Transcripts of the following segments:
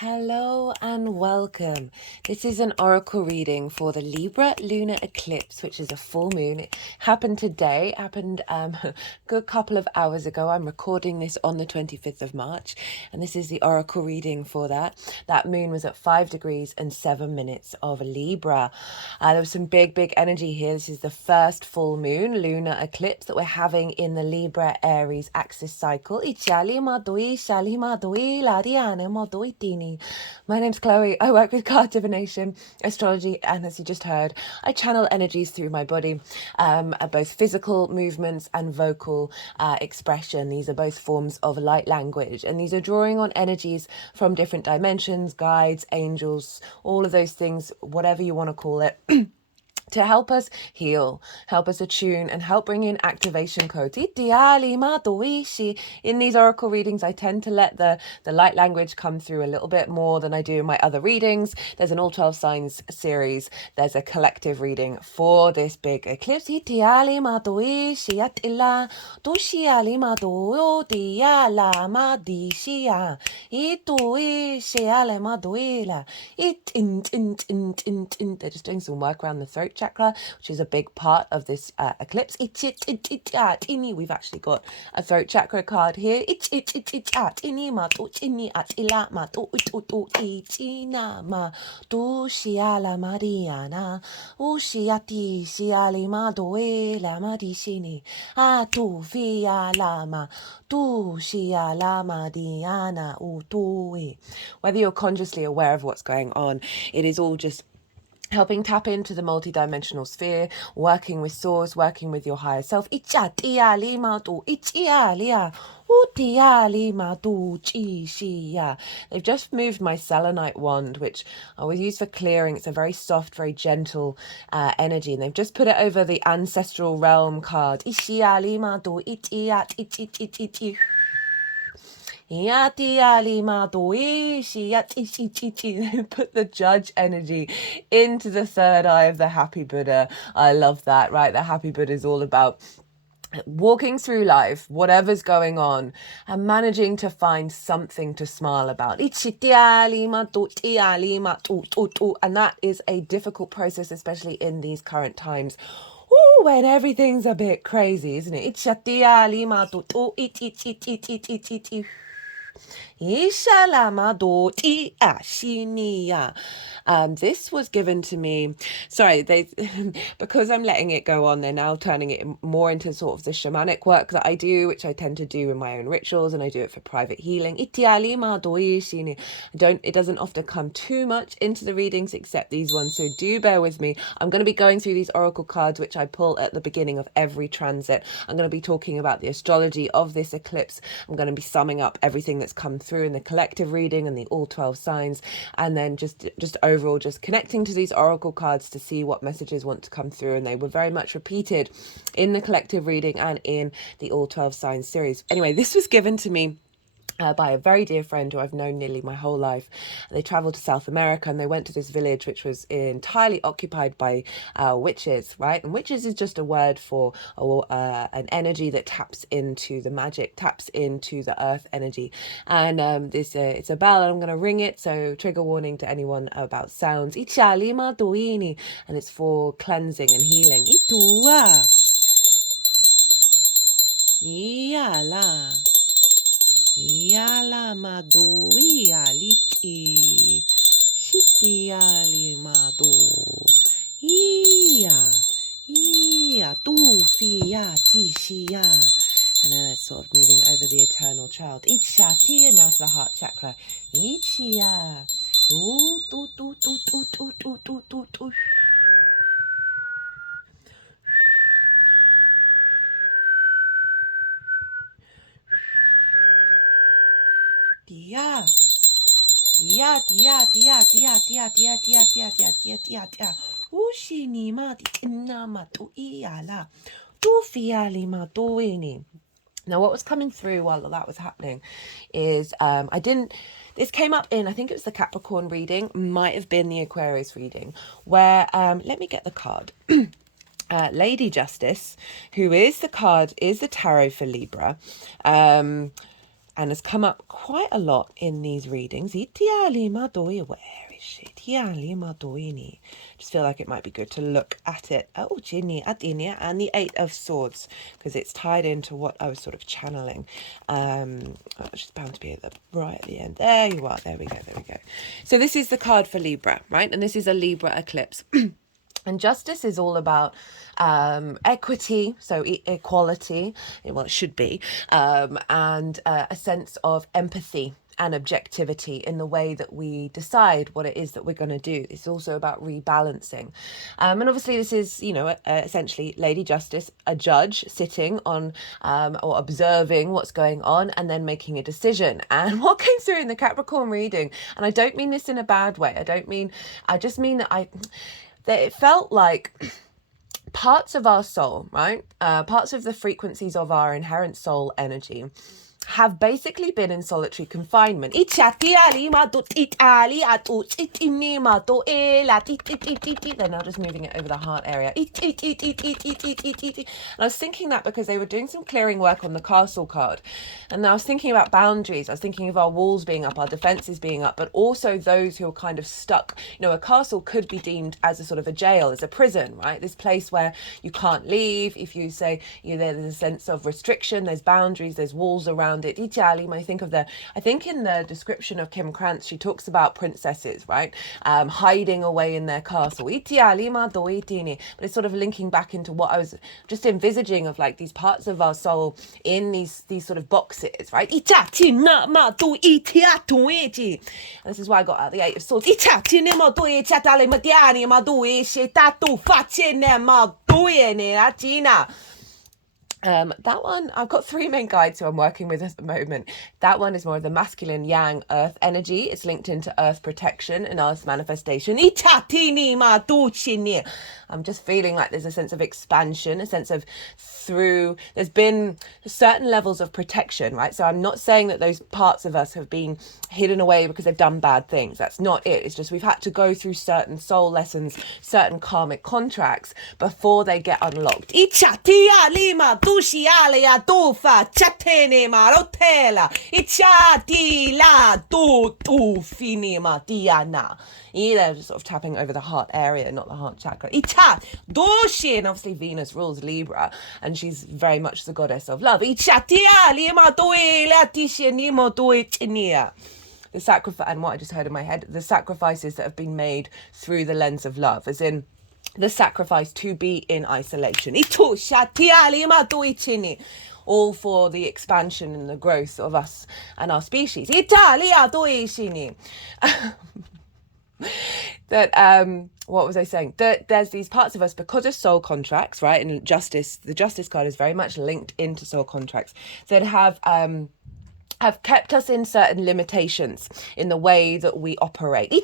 Hello and welcome. This is an oracle reading for the Libra Lunar Eclipse, which is a full moon. It happened today, a good couple of hours ago. I'm recording this on the 25th of March, and this is the oracle reading for that. That moon was at 5 degrees and 7 minutes of Libra. There was some big energy here. This is the first full moon lunar eclipse that we're having in the Libra Aries axis cycle. My name's Chloe. I work with card divination, astrology, and as you just heard, I channel energies through my body, both physical movements and vocal expression. These are both forms of light language, and these are drawing on energies from different dimensions, guides, angels, all of those things, whatever you want to call it. To help us heal, help us attune, and help bring in activation codes. In these oracle readings, I tend to let the light language come through a little bit more than I do in my other readings. There's an all 12 signs series. There's a collective reading for this big eclipse. They're just doing some work around the throat chakra, which is a big part of this eclipse. We've actually got a throat chakra card here. Whether you're consciously aware of what's going on, it is all just helping tap into the multidimensional sphere, working with source, working with your higher self. They've just moved my selenite wand, which I always use for clearing. It's a very soft, very gentle energy, and they've just put it over the ancestral realm card. Put the judge energy into the third eye of the happy Buddha. I love that, right? The happy Buddha is all about walking through life, whatever's going on, and managing to find something to smile about. And that is a difficult process, especially in these current times. Ooh, when everything's a bit crazy, isn't it? This was given to me. Sorry, they because I'm letting it go on, they're now turning it more into sort of the shamanic work that I do, which I tend to do in my own rituals, and I do it for private healing. It doesn't often come too much into the readings except these ones, so do bear with me. I'm going to be going through these oracle cards, which I pull at the beginning of every transit. I'm going to be talking about the astrology of this eclipse. I'm going to be summing up everything that's come through in the collective reading and the all 12 signs, and then just overall just connecting to these oracle cards to see what messages want to come through. And they were very much repeated in the collective reading and in the all 12 signs series. Anyway, this was given to me by a very dear friend who I've known nearly my whole life. They travelled to South America, and they went to this village which was entirely occupied by witches, right? And witches is just a word for an energy that taps into the magic, taps into the earth energy. And it's a bell, and I'm going to ring it, so trigger warning to anyone about sounds. And it's for cleansing and healing. Itua. Yala. Yala madoi aliti shiti ali mado iya tu fia tishia. And then it's sort of moving over the eternal child. Ichati, and now to the heart chakra. Ichia. Ooh, tu tu tu tu tu tu tu tu tu. Dia. Dia. Ushini mati inamatu iala. Tu fiali matuini. Now, what was coming through while that was happening is this came up in, I think it was the Capricorn reading, might have been the Aquarius reading, where, let me get the card. Lady Justice, who is the tarot for Libra, and has come up quite a lot in these readings. Where is it? Just feel like it might be good to look at it. Oh, and the Eight of Swords, because it's tied into what I was sort of channeling. It's bound to be right at the end. There you are. There we go. So this is the card for Libra, right? And this is a Libra eclipse. And justice is all about equity, so equality, well, it should be, and a sense of empathy and objectivity in the way that we decide what it is that we're going to do. It's also about rebalancing. And obviously this is, essentially Lady Justice, a judge sitting on or observing what's going on and then making a decision. And what came through in the Capricorn reading, and I don't mean this in a bad way, I just mean that it felt like parts of our soul, right? Parts of the frequencies of our inherent soul energy have basically been in solitary confinement. They're now just moving it over the heart area. And I was thinking that because they were doing some clearing work on the castle card. And I was thinking about boundaries. I was thinking of our walls being up, our defenses being up, but also those who are kind of stuck. A castle could be deemed as a sort of a jail, as a prison, right? This place where you can't leave. If you say there's a sense of restriction, there's boundaries, there's walls around it. I think in the description of Kim Krans, she talks about princesses, right? Hiding away in their castle. But it's sort of linking back into what I was just envisaging of, like, these parts of our soul in these sort of boxes, right? And this is why I got out the Eight of Swords. That one, I've got three main guides who I'm working with at the moment. That one is more of the masculine yang earth energy. It's linked into earth protection and earth manifestation. I'm just feeling like there's a sense of expansion, a sense of there's been certain levels of protection, right? So I'm not saying that those parts of us have been hidden away because they've done bad things. That's not it. It's just we've had to go through certain soul lessons, certain karmic contracts before they get unlocked. They're just sort of tapping over the heart area, not the heart chakra. And obviously Venus rules Libra, and she's very much the goddess of love. The sacrifice, and what I just heard in my head, the sacrifices that have been made through the lens of love, as in the sacrifice to be in isolation. All for the expansion and the growth of us and our species. What was I saying? That there's these parts of us, because of soul contracts, right? And the justice card is very much linked into soul contracts that have kept us in certain limitations in the way that we operate. And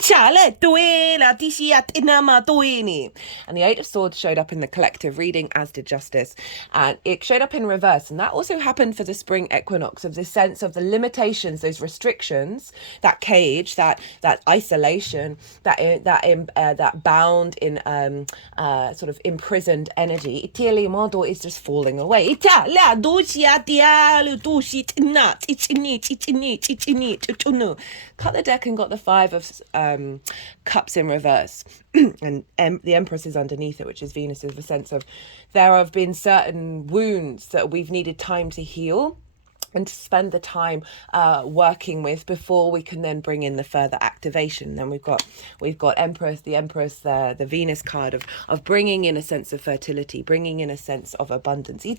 the Eight of Swords showed up in the collective reading, as did Justice. And it showed up in reverse. And that also happened for the spring equinox, of this sense of the limitations, those restrictions, that cage, that isolation, that bound in sort of imprisoned energy. Is just falling away. Cut the deck and got the Five of Cups in reverse. And the Empress is underneath it, which is Venus, is the sense of there have been certain wounds that we've needed time to heal and to spend the time working with before we can then bring in the further activation. Then we've got Empress, the Venus card of bringing in a sense of fertility, bringing in a sense of abundance. And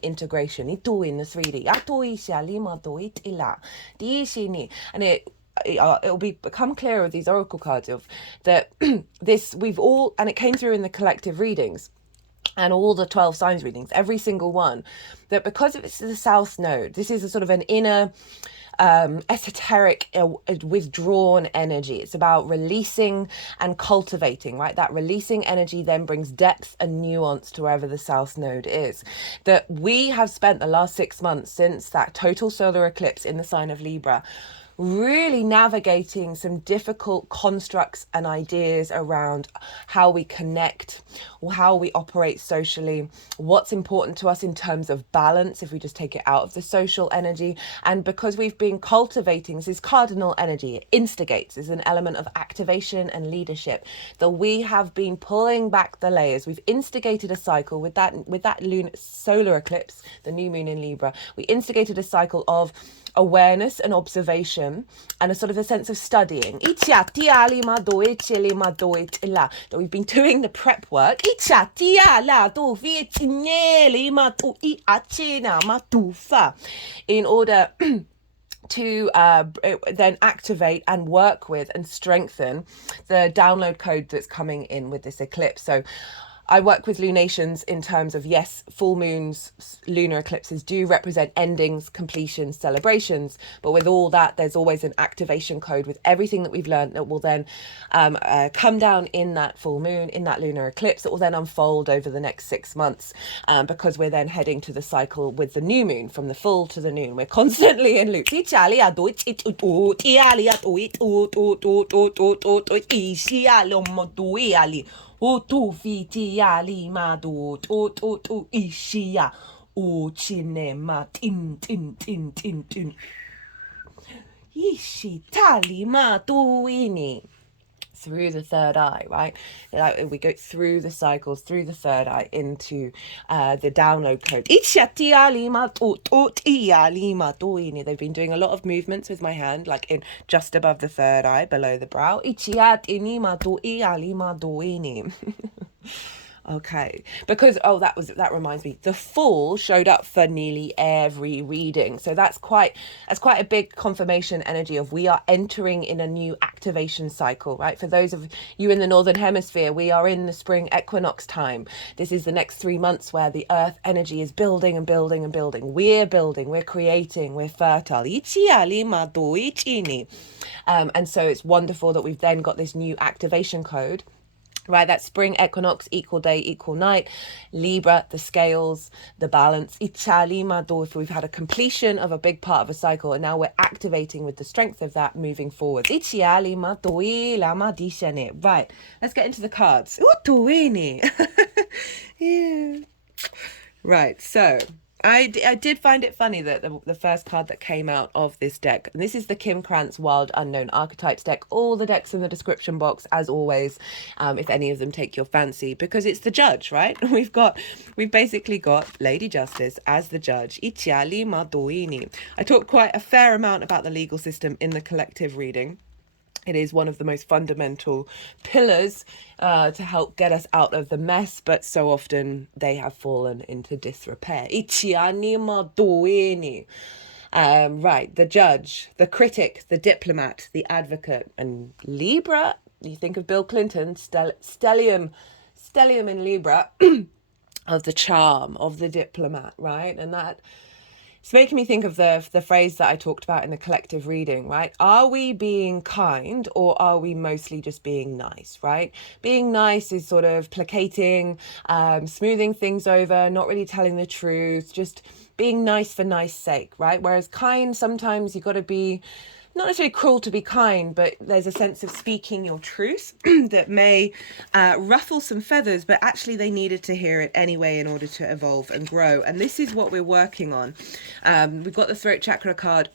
integration. Itu in the 3D. And it'll become clear with these oracle cards of that this we've all, and it came through in the collective readings and all the 12 signs readings, every single one, that because it's the South Node, this is a sort of an inner esoteric, withdrawn energy. It's about releasing and cultivating, right? That releasing energy then brings depth and nuance to wherever the South Node is. That we have spent the last 6 months since that total solar eclipse in the sign of Libra really navigating some difficult constructs and ideas around how we connect or how we operate socially, what's important to us in terms of balance if we just take it out of the social energy. And because we've been cultivating this cardinal energy, it instigates, is an element of activation and leadership, that we have been pulling back the layers. We've instigated a cycle with that solar eclipse, the new moon in Libra. We instigated a cycle of awareness and observation and a sort of a sense of studying. That we've been doing the prep work in order to then activate and work with and strengthen the download code that's coming in with this eclipse. So I work with lunations in terms of, yes, full moons, lunar eclipses do represent endings, completions, celebrations. But with all that, there's always an activation code with everything that we've learned that will then come down in that full moon, in that lunar eclipse, that will then unfold over the next 6 months, because we're then heading to the cycle with the new moon, from the full to the noon. We're constantly in loops. O tu fiti ali madu to ishia o chine ma tin tin tin tin tin ishi tali ma tuini. Through the third eye, right? Like we go through the cycles, through the third eye into the download code. They've been doing a lot of movements with my hand, like in just above the third eye, below the brow. Okay, because that reminds me, the full showed up for nearly every reading, so that's quite a big confirmation energy of we are entering in a new activation cycle, right? For those of you in the northern hemisphere, we are in the spring equinox time. This is the next 3 months where the earth energy is building and building and building. We're building, we're creating, we're fertile. And so it's wonderful that we've then got this new activation code. Right, that spring equinox, equal day, equal night. Libra, the scales, the balance. If we've had a completion of a big part of a cycle, and now we're activating with the strength of that moving forward. Right, let's get into the cards. Yeah. Right, so I did find it funny that the first card that came out of this deck, and this is the Krans Wild Unknown Archetypes deck. All the decks in the description box, as always, if any of them take your fancy, because it's the judge, right? We've basically got Lady Justice as the judge. I talked quite a fair amount about the legal system in the collective reading. It is one of the most fundamental pillars to help get us out of the mess, but so often they have fallen into disrepair. Right, the judge, the critic, the diplomat, the advocate, and Libra. You think of Bill Clinton, stellium in Libra, of the charm of the diplomat, right? And that. It's making me think of the phrase that I talked about in the collective reading, right? Are we being kind, or are we mostly just being nice, right? Being nice is sort of placating, smoothing things over, not really telling the truth, just being nice for nice sake, right? Whereas kind, sometimes you've got to be not necessarily cruel to be kind, but there's a sense of speaking your truth that may ruffle some feathers, but actually they needed to hear it anyway in order to evolve and grow. And this is what we're working on. We've got the throat chakra card.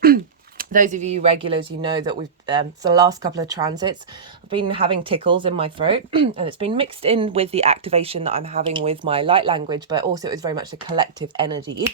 Those of you regulars, you know that we've, for the last couple of transits, I've been having tickles in my throat, and it's been mixed in with the activation that I'm having with my light language, but also it was very much a collective energy.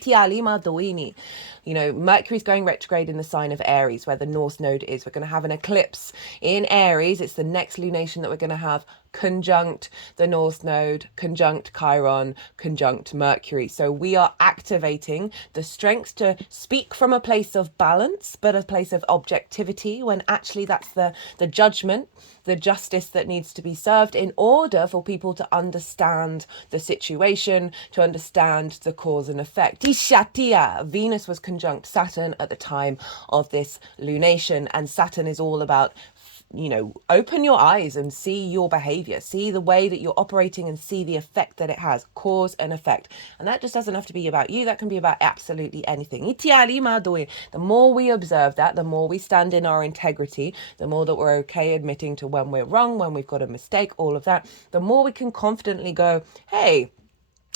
You know, Mercury's going retrograde in the sign of Aries, where the North Node is. We're going to have an eclipse in Aries. It's the next lunation that we're going to have conjunct the North Node, conjunct Chiron, conjunct Mercury. So we are activating the strength to speak from a place of balance, but a place of objectivity, when actually that's the judgment, the justice that needs to be served in order for people to understand the situation, to understand the cause and effect. Venus was conjunct Saturn at the time of this lunation, and Saturn is all about open your eyes and see your behavior, see the way that you're operating and see the effect that it has, cause and effect. And that just doesn't have to be about you. That can be about absolutely anything. The more we observe that, the more we stand in our integrity, the more that we're okay admitting to when we're wrong, when we've got a mistake, all of that, the more we can confidently go, hey,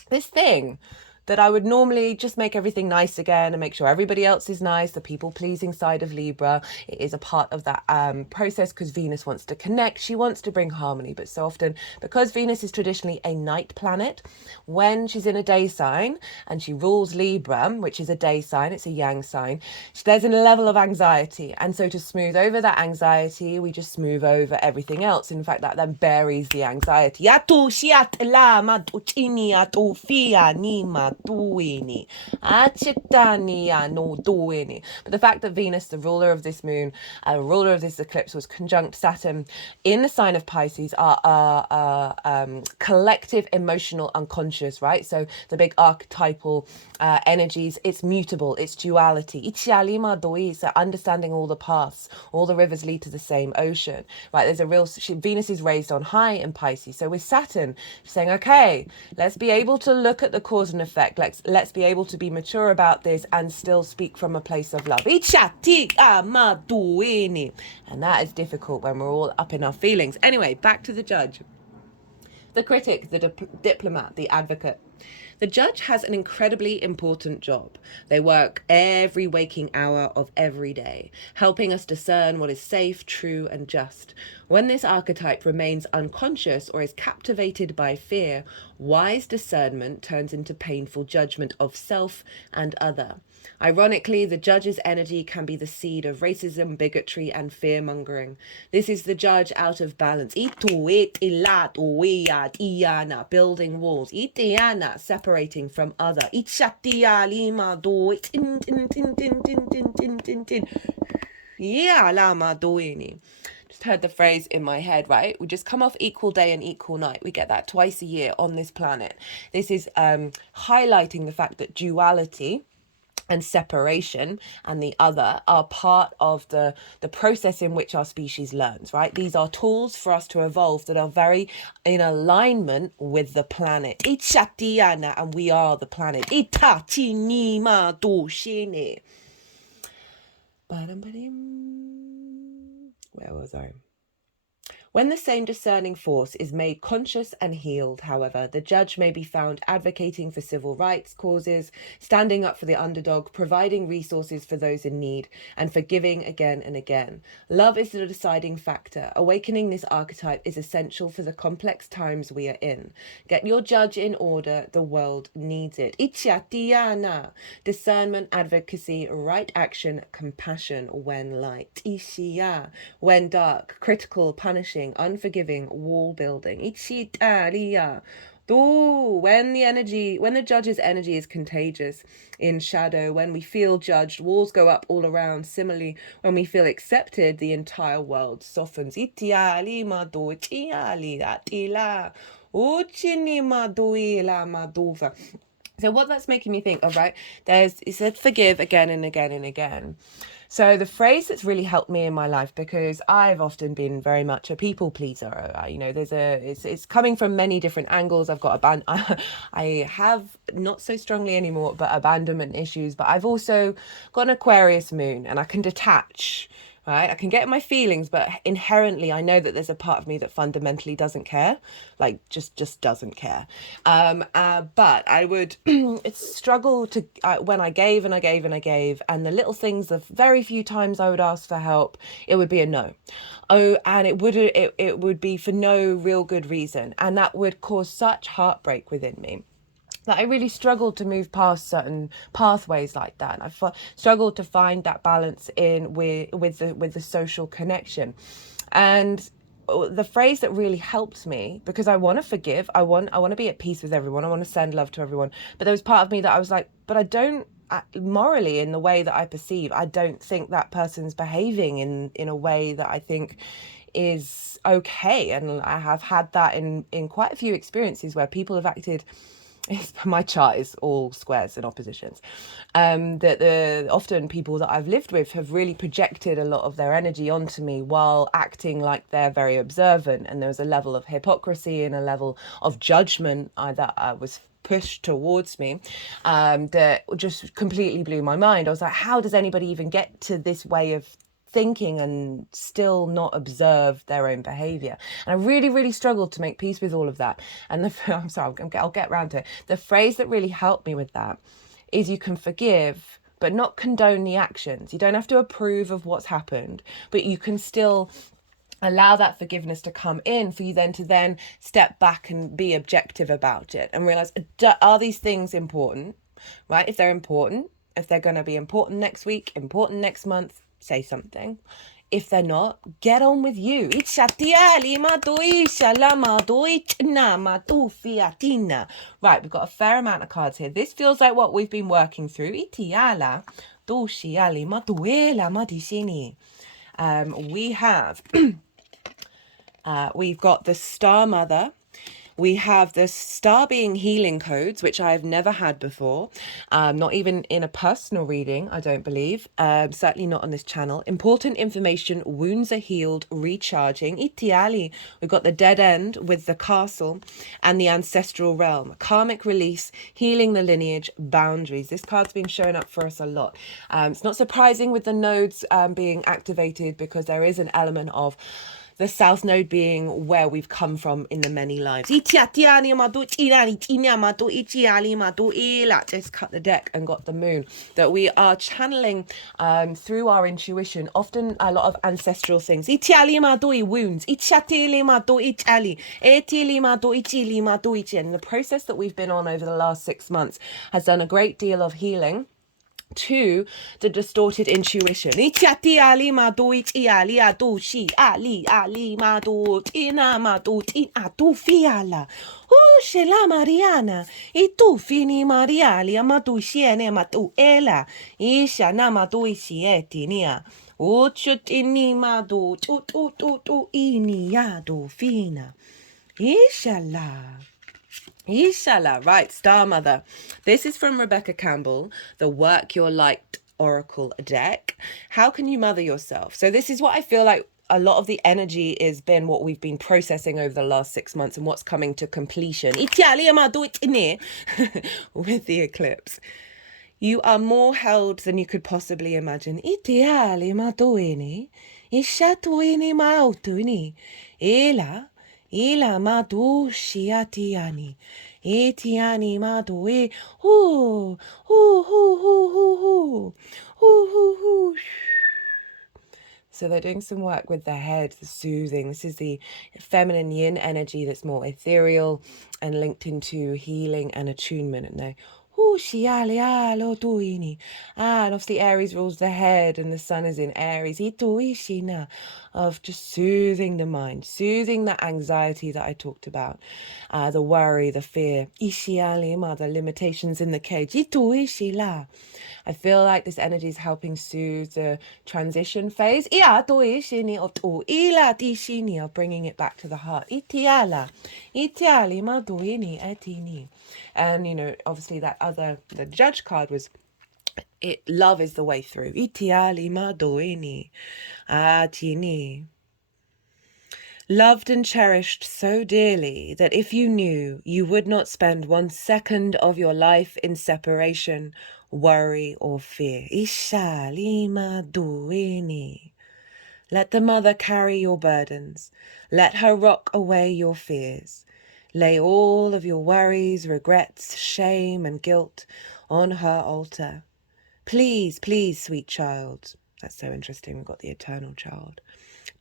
this thing that I would normally just make everything nice again and make sure everybody else is nice, the people-pleasing side of Libra, it is a part of that process because Venus wants to connect, she wants to bring harmony, but so often, because Venus is traditionally a night planet, when she's in a day sign and she rules Libra, which is a day sign, it's a yang sign, there's a level of anxiety, and so to smooth over that anxiety, we just smooth over everything else. In fact, that then buries the anxiety. But the fact that Venus, the ruler of this moon, ruler of this eclipse, was conjunct Saturn in the sign of Pisces, are collective emotional unconscious, right? So the big archetypal energies, it's mutable, it's duality. So understanding all the paths, all the rivers lead to the same ocean, right? There's a real, Venus is raised on high in Pisces. So with Saturn saying, okay, let's be able to look at the cause and effect. Let's be able to be mature about this and still speak from a place of love. And that is difficult when we're all up in our feelings. Anyway, back to the judge. The critic, the diplomat, the advocate. The judge has an incredibly important job. They work every waking hour of every day, helping us discern what is safe, true, and just. When this archetype remains unconscious or is captivated by fear, wise discernment turns into painful judgment of self and other. Ironically, the judge's energy can be the seed of racism, bigotry, and fear-mongering. This is the judge out of balance. Building walls. Separating from other. Just heard the phrase in my head, right? We just come off equal day and equal night. We get that twice a year on this planet. This is highlighting the fact that duality and separation and the other are part of the process in which our species learns, right? These are tools for us to evolve that are very in alignment with the planet. And we are the planet. Where was I? When the same discerning force is made conscious and healed, however, the judge may be found advocating for civil rights causes, standing up for the underdog, providing resources for those in need, and forgiving again and again. Love is the deciding factor. Awakening this archetype is essential for the complex times we are in. Get your judge in order. The world needs it. Discernment, advocacy, right action, compassion when light. When dark, critical, punishing, unforgiving, wall building. When the judge's energy is contagious in shadow, when we feel judged, walls go up all around. Similarly, when we feel accepted, the entire world softens. So what that's making me think of, right? It said forgive again and again and again. So the phrase that's really helped me in my life, because I've often been very much a people pleaser, it's coming from many different angles. I've got I have not so strongly anymore, but abandonment issues, but I've also got an Aquarius moon and I can detach. Right? I can get my feelings, but inherently I know that there's a part of me that fundamentally doesn't care, like just doesn't care. But I would struggle to when I gave and I gave and I gave, and the little things, the very few times I would ask for help, it would be a no. And it would be for no real good reason, and that would cause such heartbreak within me that I really struggled to move past certain pathways like that. And I struggled to find that balance in with the social connection. And the phrase that really helped me, because I want to forgive, I want to be at peace with everyone, I want to send love to everyone, but there was part of me that I was like, but I don't, morally, in the way that I perceive, I don't think that person's behaving in a way that I think is okay. And I have had that in quite a few experiences where people have acted my chart is all squares and oppositions. That often people that I've lived with have really projected a lot of their energy onto me while acting like they're very observant, and there was a level of hypocrisy and a level of judgment that was pushed towards me, that just completely blew my mind. I was like, how does anybody even get to this way of thinking and still not observe their own behavior? And I really, really struggled to make peace with all of that. And I'm sorry, I'll get around to it. The phrase that really helped me with that is, you can forgive but not condone the actions. You don't have to approve of what's happened, but you can still allow that forgiveness to come in for you then to step back and be objective about it and realize, are these things important, right? If they're important, if they're going to be important next week, important next month, say something. If they're not, get on with you. Right, we've got a fair amount of cards here. This feels like what we've been working through. We have we've got the Star Mother. We have the Star Being healing codes, which I've never had before. Not even in a personal reading, I don't believe. Certainly not on this channel. Important information, wounds are healed, recharging. Itiali. We've got the Dead End with the Castle and the Ancestral Realm. Karmic release, healing the lineage, boundaries. This card's been showing up for us a lot. It's not surprising with the nodes being activated, because there is an element of the South Node being where we've come from in the many lives. Just cut the deck and got the Moon. That we are channeling through our intuition, often a lot of ancestral things. Wounds. And the process that we've been on over the last 6 months has done a great deal of healing to the distorted intuition. Shela Mariana, itu fini Mariali, amatu shiene matu ela, isha namatu isietinia, uchutini madu, tu iniado fina, ishala. Inshallah. Right, Star Mother. This is from Rebecca Campbell, the Work Your Light Oracle deck. How can you mother yourself? So this is what I feel like a lot of the energy has been, what we've been processing over the last 6 months and what's coming to completion with the eclipse. You are more held than you could possibly imagine. Ila madu shiatiani. Etiani madu e. Ooh, ooh. So they're doing some work with the head, the soothing. This is the feminine yin energy that's more ethereal and linked into healing and attunement. And they and obviously Aries rules the head and the sun is in Aries. Of just soothing the mind, soothing that anxiety that I talked about, the worry, the fear, the limitations in the cage. I feel like this energy is helping soothe the transition phase of bringing it back to the heart. And, you know, obviously the Judge card was, love is the way through. Loved and cherished so dearly that if you knew, you would not spend 1 second of your life in separation, worry or fear. Let the mother carry your burdens. Let her rock away your fears. Lay all of your worries, regrets, shame and guilt on her altar. Please, please, sweet child. That's so interesting. We've got the eternal child.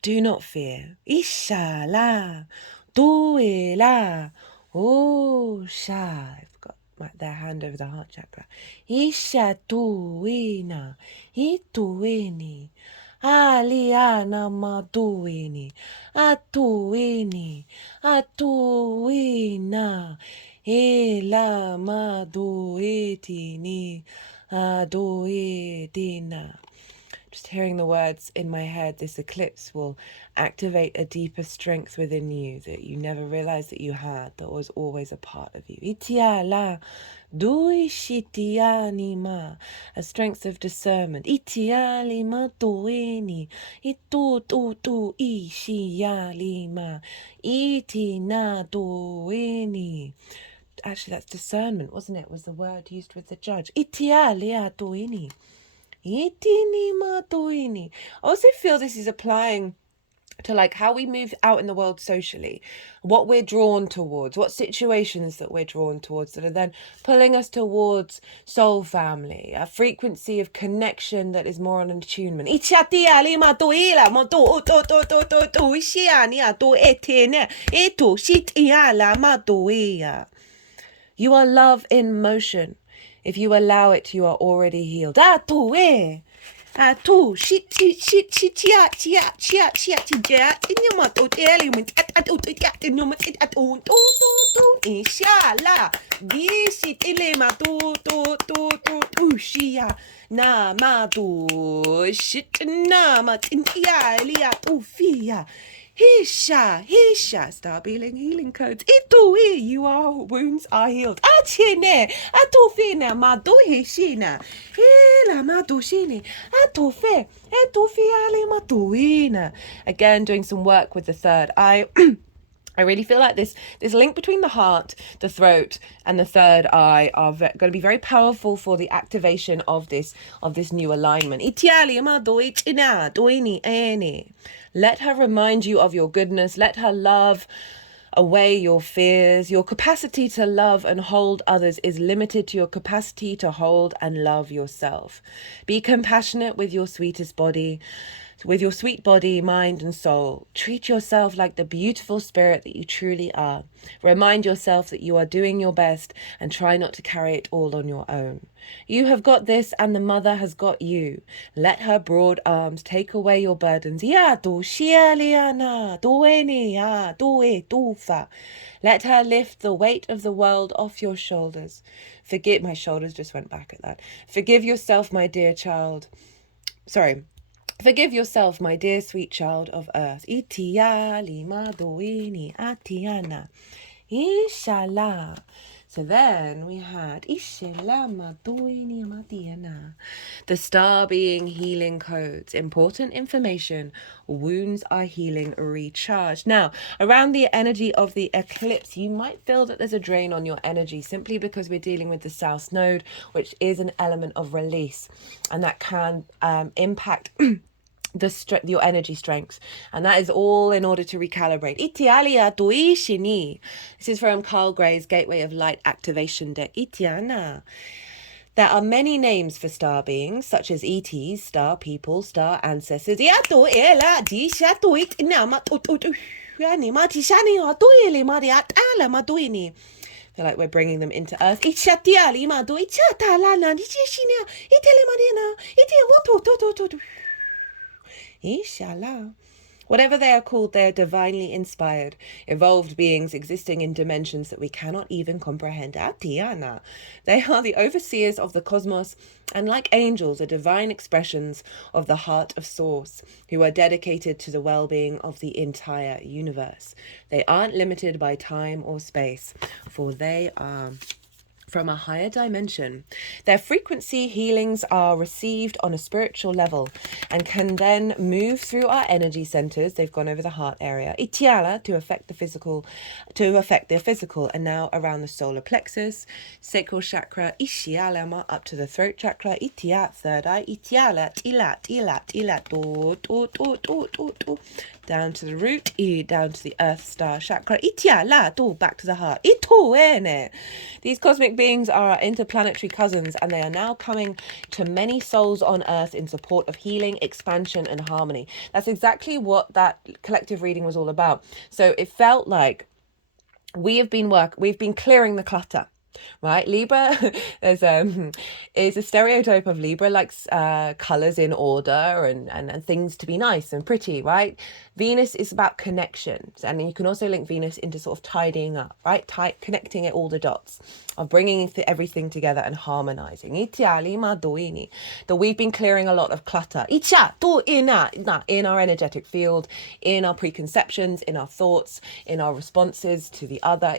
Do not fear. Ishala. Duela. Oh, sha. I've got their hand over the heart chakra. Isha tuina. Ituini. Aliana maduini. Atuina. Ela maduetini. Adoedina. just hearing the words in my head, this eclipse will activate a deeper strength within you that you never realized that you had, that was always a part of you. Itiala, duishitianima, a strength of discernment. Itialima duini, itu tu ishialima, itina duini. Actually, that's discernment, wasn't it? Was the word used with the judge. Itialia duini. I also feel this is applying to like how we move out in the world socially, what we're drawn towards, what situations that we're drawn towards that are then pulling us towards soul family, a frequency of connection that is more on attunement. You are love in motion. If you allow it, you are already healed. Hisha, start feeling healing codes. Your wounds are healed. Achine, atufina, maduhishina, hila madushini, atufe, etufiali matuina. Again, doing some work with the third eye. I really feel like this link between the heart, the throat, and the third eye are going to be very powerful for the activation of this new alignment. Let her remind you of your goodness. Let her love away your fears. Your capacity to love and hold others is limited to your capacity to hold and love yourself. Be compassionate with your sweetest body. With your sweet body, mind, and soul. Treat yourself like the beautiful spirit that you truly are. Remind yourself that you are doing your best and try not to carry it all on your own. You have got this and the mother has got you. Let her broad arms take away your burdens. Let her lift the weight of the world off your shoulders. My shoulders just went back at that. Forgive yourself, my dear child. Forgive yourself, my dear sweet child of earth. Inshallah. So then we had the star being healing codes. Important information. Wounds are healing, recharged. Now, around the energy of the eclipse, you might feel that there's a drain on your energy simply because we're dealing with the South Node, which is an element of release. And that can impact your energy strengths, and that is all in order to recalibrate. This is from Carl Gray's Gateway of Light activation deck. Itiana. There are many names for star beings, such as ETs, star people, star ancestors. Feel like we're bringing them into earth. Inshallah. Whatever they are called, they are divinely inspired, evolved beings existing in dimensions that we cannot even comprehend. They are the overseers of the cosmos and, like angels, are divine expressions of the heart of Source, who are dedicated to the well-being of the entire universe. They aren't limited by time or space, for they are from a higher dimension. Their frequency healings are received on a spiritual level and can then move through our energy centers. They've gone over the heart area, Itiala, to affect the physical, and now around the solar plexus, sacral chakra, Ishialama, up to the throat chakra, Itiat, third eye, Itiala, Tilat, down to the root, down to the earth star chakra, back to the heart. These cosmic beings are our interplanetary cousins, and they are now coming to many souls on earth in support of healing, expansion, and harmony. That's exactly what that collective reading was all about. So it felt like we've been clearing the clutter. Right, Libra is a stereotype of Libra likes colours in order and things to be nice and pretty, right? Venus is about connections, and you can also link Venus into sort of tidying up, right? Connecting all the dots, of bringing everything together and harmonizing. That we've been clearing a lot of clutter in our energetic field, in our preconceptions, in our thoughts, in our responses to the other,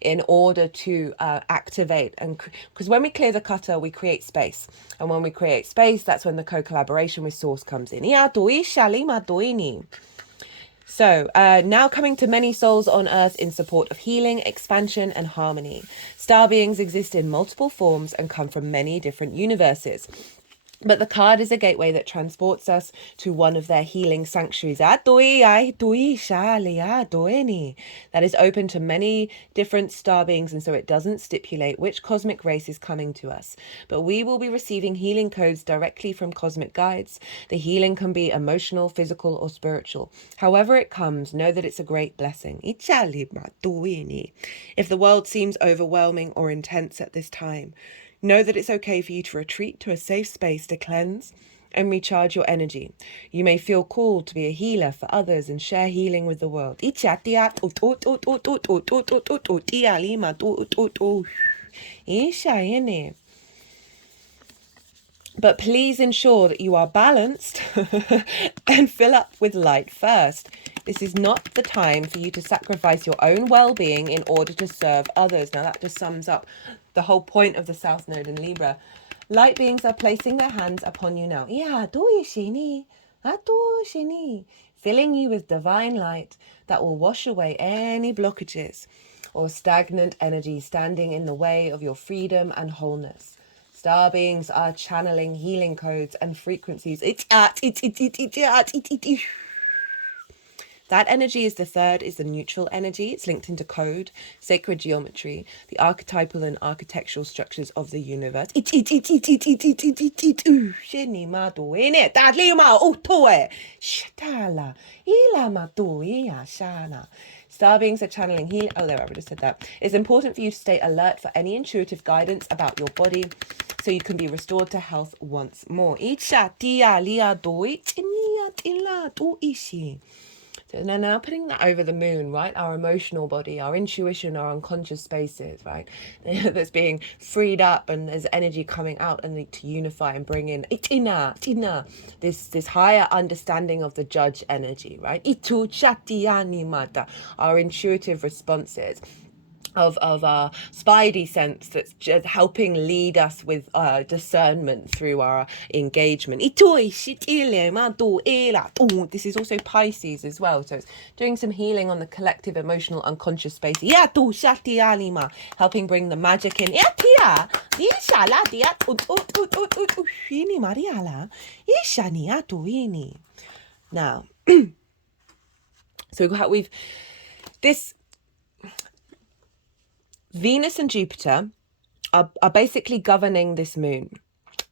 in order to activate. And because when we clear the clutter, we create space. And when we create space, that's when the co-collaboration with Source comes in. So now coming to many souls on earth in support of healing, expansion and harmony. Star beings exist in multiple forms and come from many different universes. But the card is a gateway that transports us to one of their healing sanctuaries. That is open to many different star beings, and so it doesn't stipulate which cosmic race is coming to us. But we will be receiving healing codes directly from cosmic guides. The healing can be emotional, physical, or spiritual. However it comes, know that it's a great blessing. If the world seems overwhelming or intense at this time, know that it's okay for you to retreat to a safe space to cleanse and recharge your energy. You may feel called to be a healer for others and share healing with the world. But please ensure that you are balanced and fill up with light first. This is not the time for you to sacrifice your own well-being in order to serve others. Now that just sums up the whole point of the South Node in Libra. Light beings are placing their hands upon you now. Filling you with divine light that will wash away any blockages or stagnant energy standing in the way of your freedom and wholeness. Star beings are channeling healing codes and frequencies. That energy is the neutral energy. It's linked into code, sacred geometry, the archetypal and architectural structures of the universe. Star beings are channeling healing. Oh, there, I just said that. It's important for you to stay alert for any intuitive guidance about your body so you can be restored to health once more. So now putting that over the moon, right? Our emotional body, our intuition, our unconscious spaces, right? That's being freed up, and there's energy coming out and to unify and bring in this higher understanding of the judge energy, right? Our intuitive responses of our spidey sense that's just helping lead us with discernment through our engagement. This is also Pisces as well, so it's doing some healing on the collective emotional unconscious space, helping bring the magic in. Now so we've this Venus and Jupiter are basically governing this moon,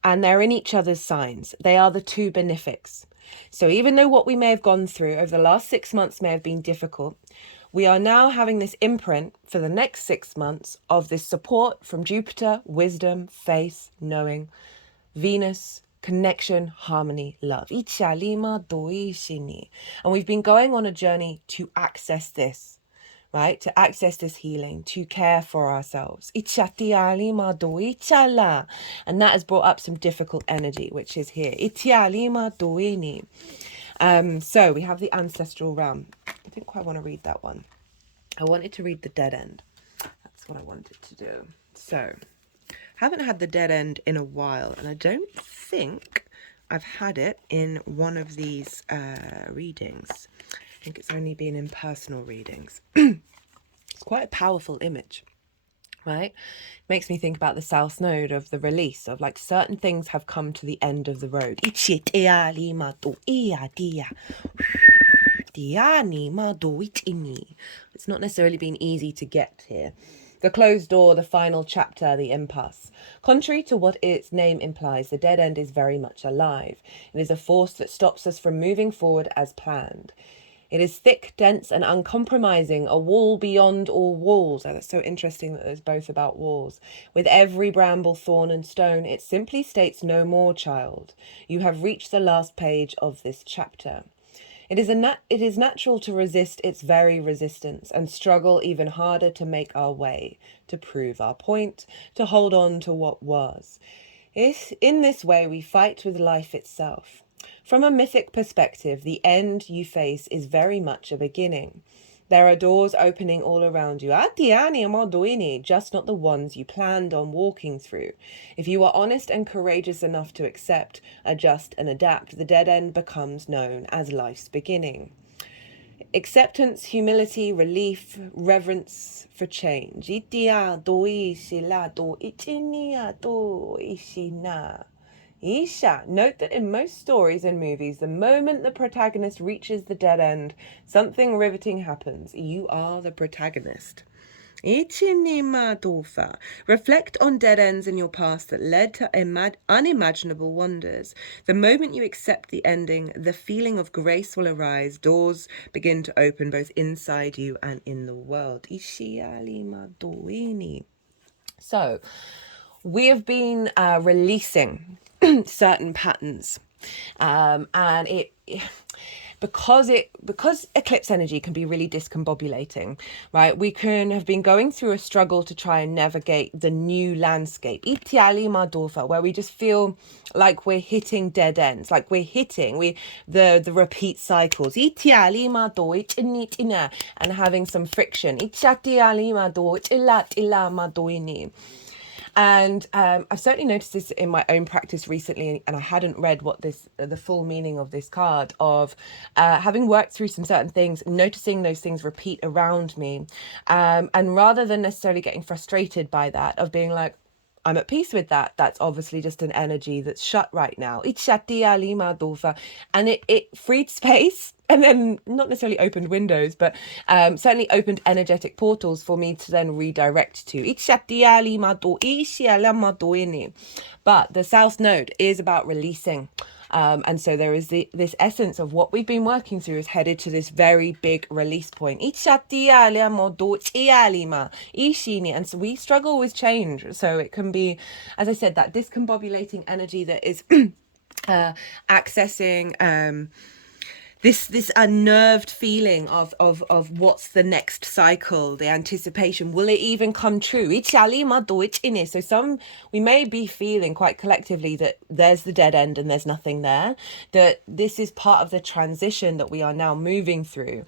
and they're in each other's signs. They are the two benefics. So even though what we may have gone through over the last 6 months may have been difficult, we are now having this imprint for the next 6 months of this support from Jupiter, wisdom, faith, knowing, Venus, connection, harmony, love. And we've been going on a journey to access this. Right, to access this healing, to care for ourselves. And that has brought up some difficult energy, which is here. So we have the ancestral realm. I didn't quite want to read that one. I wanted to read the dead end. That's what I wanted to do. So, haven't had the dead end in a while, and I don't think I've had it in one of these readings. I think it's only been in personal readings. It's quite a powerful image, right? Makes me think about the South Node of the release of like certain things have come to the end of the road. It's not necessarily been easy to get here. The closed door, the final chapter, the impasse. Contrary to what its name implies, the dead end is very much alive. It is a force that stops us from moving forward as planned. It is thick, dense, and uncompromising, a wall beyond all walls. Oh, that's so interesting that it's both about walls. With every bramble, thorn, and stone, it simply states no more, child. You have reached the last page of this chapter. It is natural to resist its very resistance and struggle even harder to make our way, to prove our point, to hold on to what was. In this way we fight with life itself. From a mythic perspective, the end you face is very much a beginning. There are doors opening all around you, just not the ones you planned on walking through. If you are honest and courageous enough to accept, adjust, and adapt, the dead end becomes known as life's beginning. Acceptance, humility, relief, reverence for change. Isha. Note that in most stories and movies, the moment the protagonist reaches the dead end, something riveting happens. You are the protagonist. Reflect on dead ends in your past that led to unimaginable wonders. The moment you accept the ending, the feeling of grace will arise. Doors begin to open both inside you and in the world. So, we have been releasing certain patterns, and because eclipse energy can be really discombobulating, right? We can have been going through a struggle to try and navigate the new landscape, where we just feel like we're hitting dead ends, like we're hitting the repeat cycles, and having some friction. And I've certainly noticed this in my own practice recently, and I hadn't read what the full meaning of this card, of having worked through some certain things, noticing those things repeat around me, and rather than necessarily getting frustrated by that, of being like, I'm at peace with that. That's obviously just an energy that's shut right now. And it freed space, and then not necessarily opened windows, but certainly opened energetic portals for me to then redirect to. But the South Node is about releasing. And so there is this essence of what we've been working through is headed to this very big release point. And so we struggle with change. So it can be, as I said, that discombobulating energy that is accessing this unnerved feeling of what's the next cycle, the anticipation. Will it even come true? So we may be feeling quite collectively that there's the dead end and there's nothing there, that this is part of the transition that we are now moving through,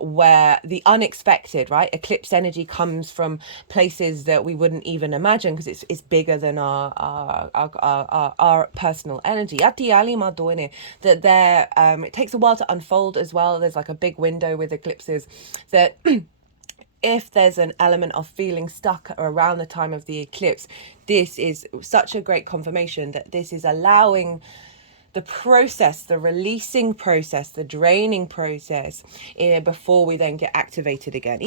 where the unexpected, right? Eclipse energy comes from places that we wouldn't even imagine, because it's bigger than our personal energy. That there, it takes a while to unfold as well. There's like a big window with eclipses that if there's an element of feeling stuck around the time of the eclipse, this is such a great confirmation that this is allowing the process, the releasing process, the draining process, before we then get activated again.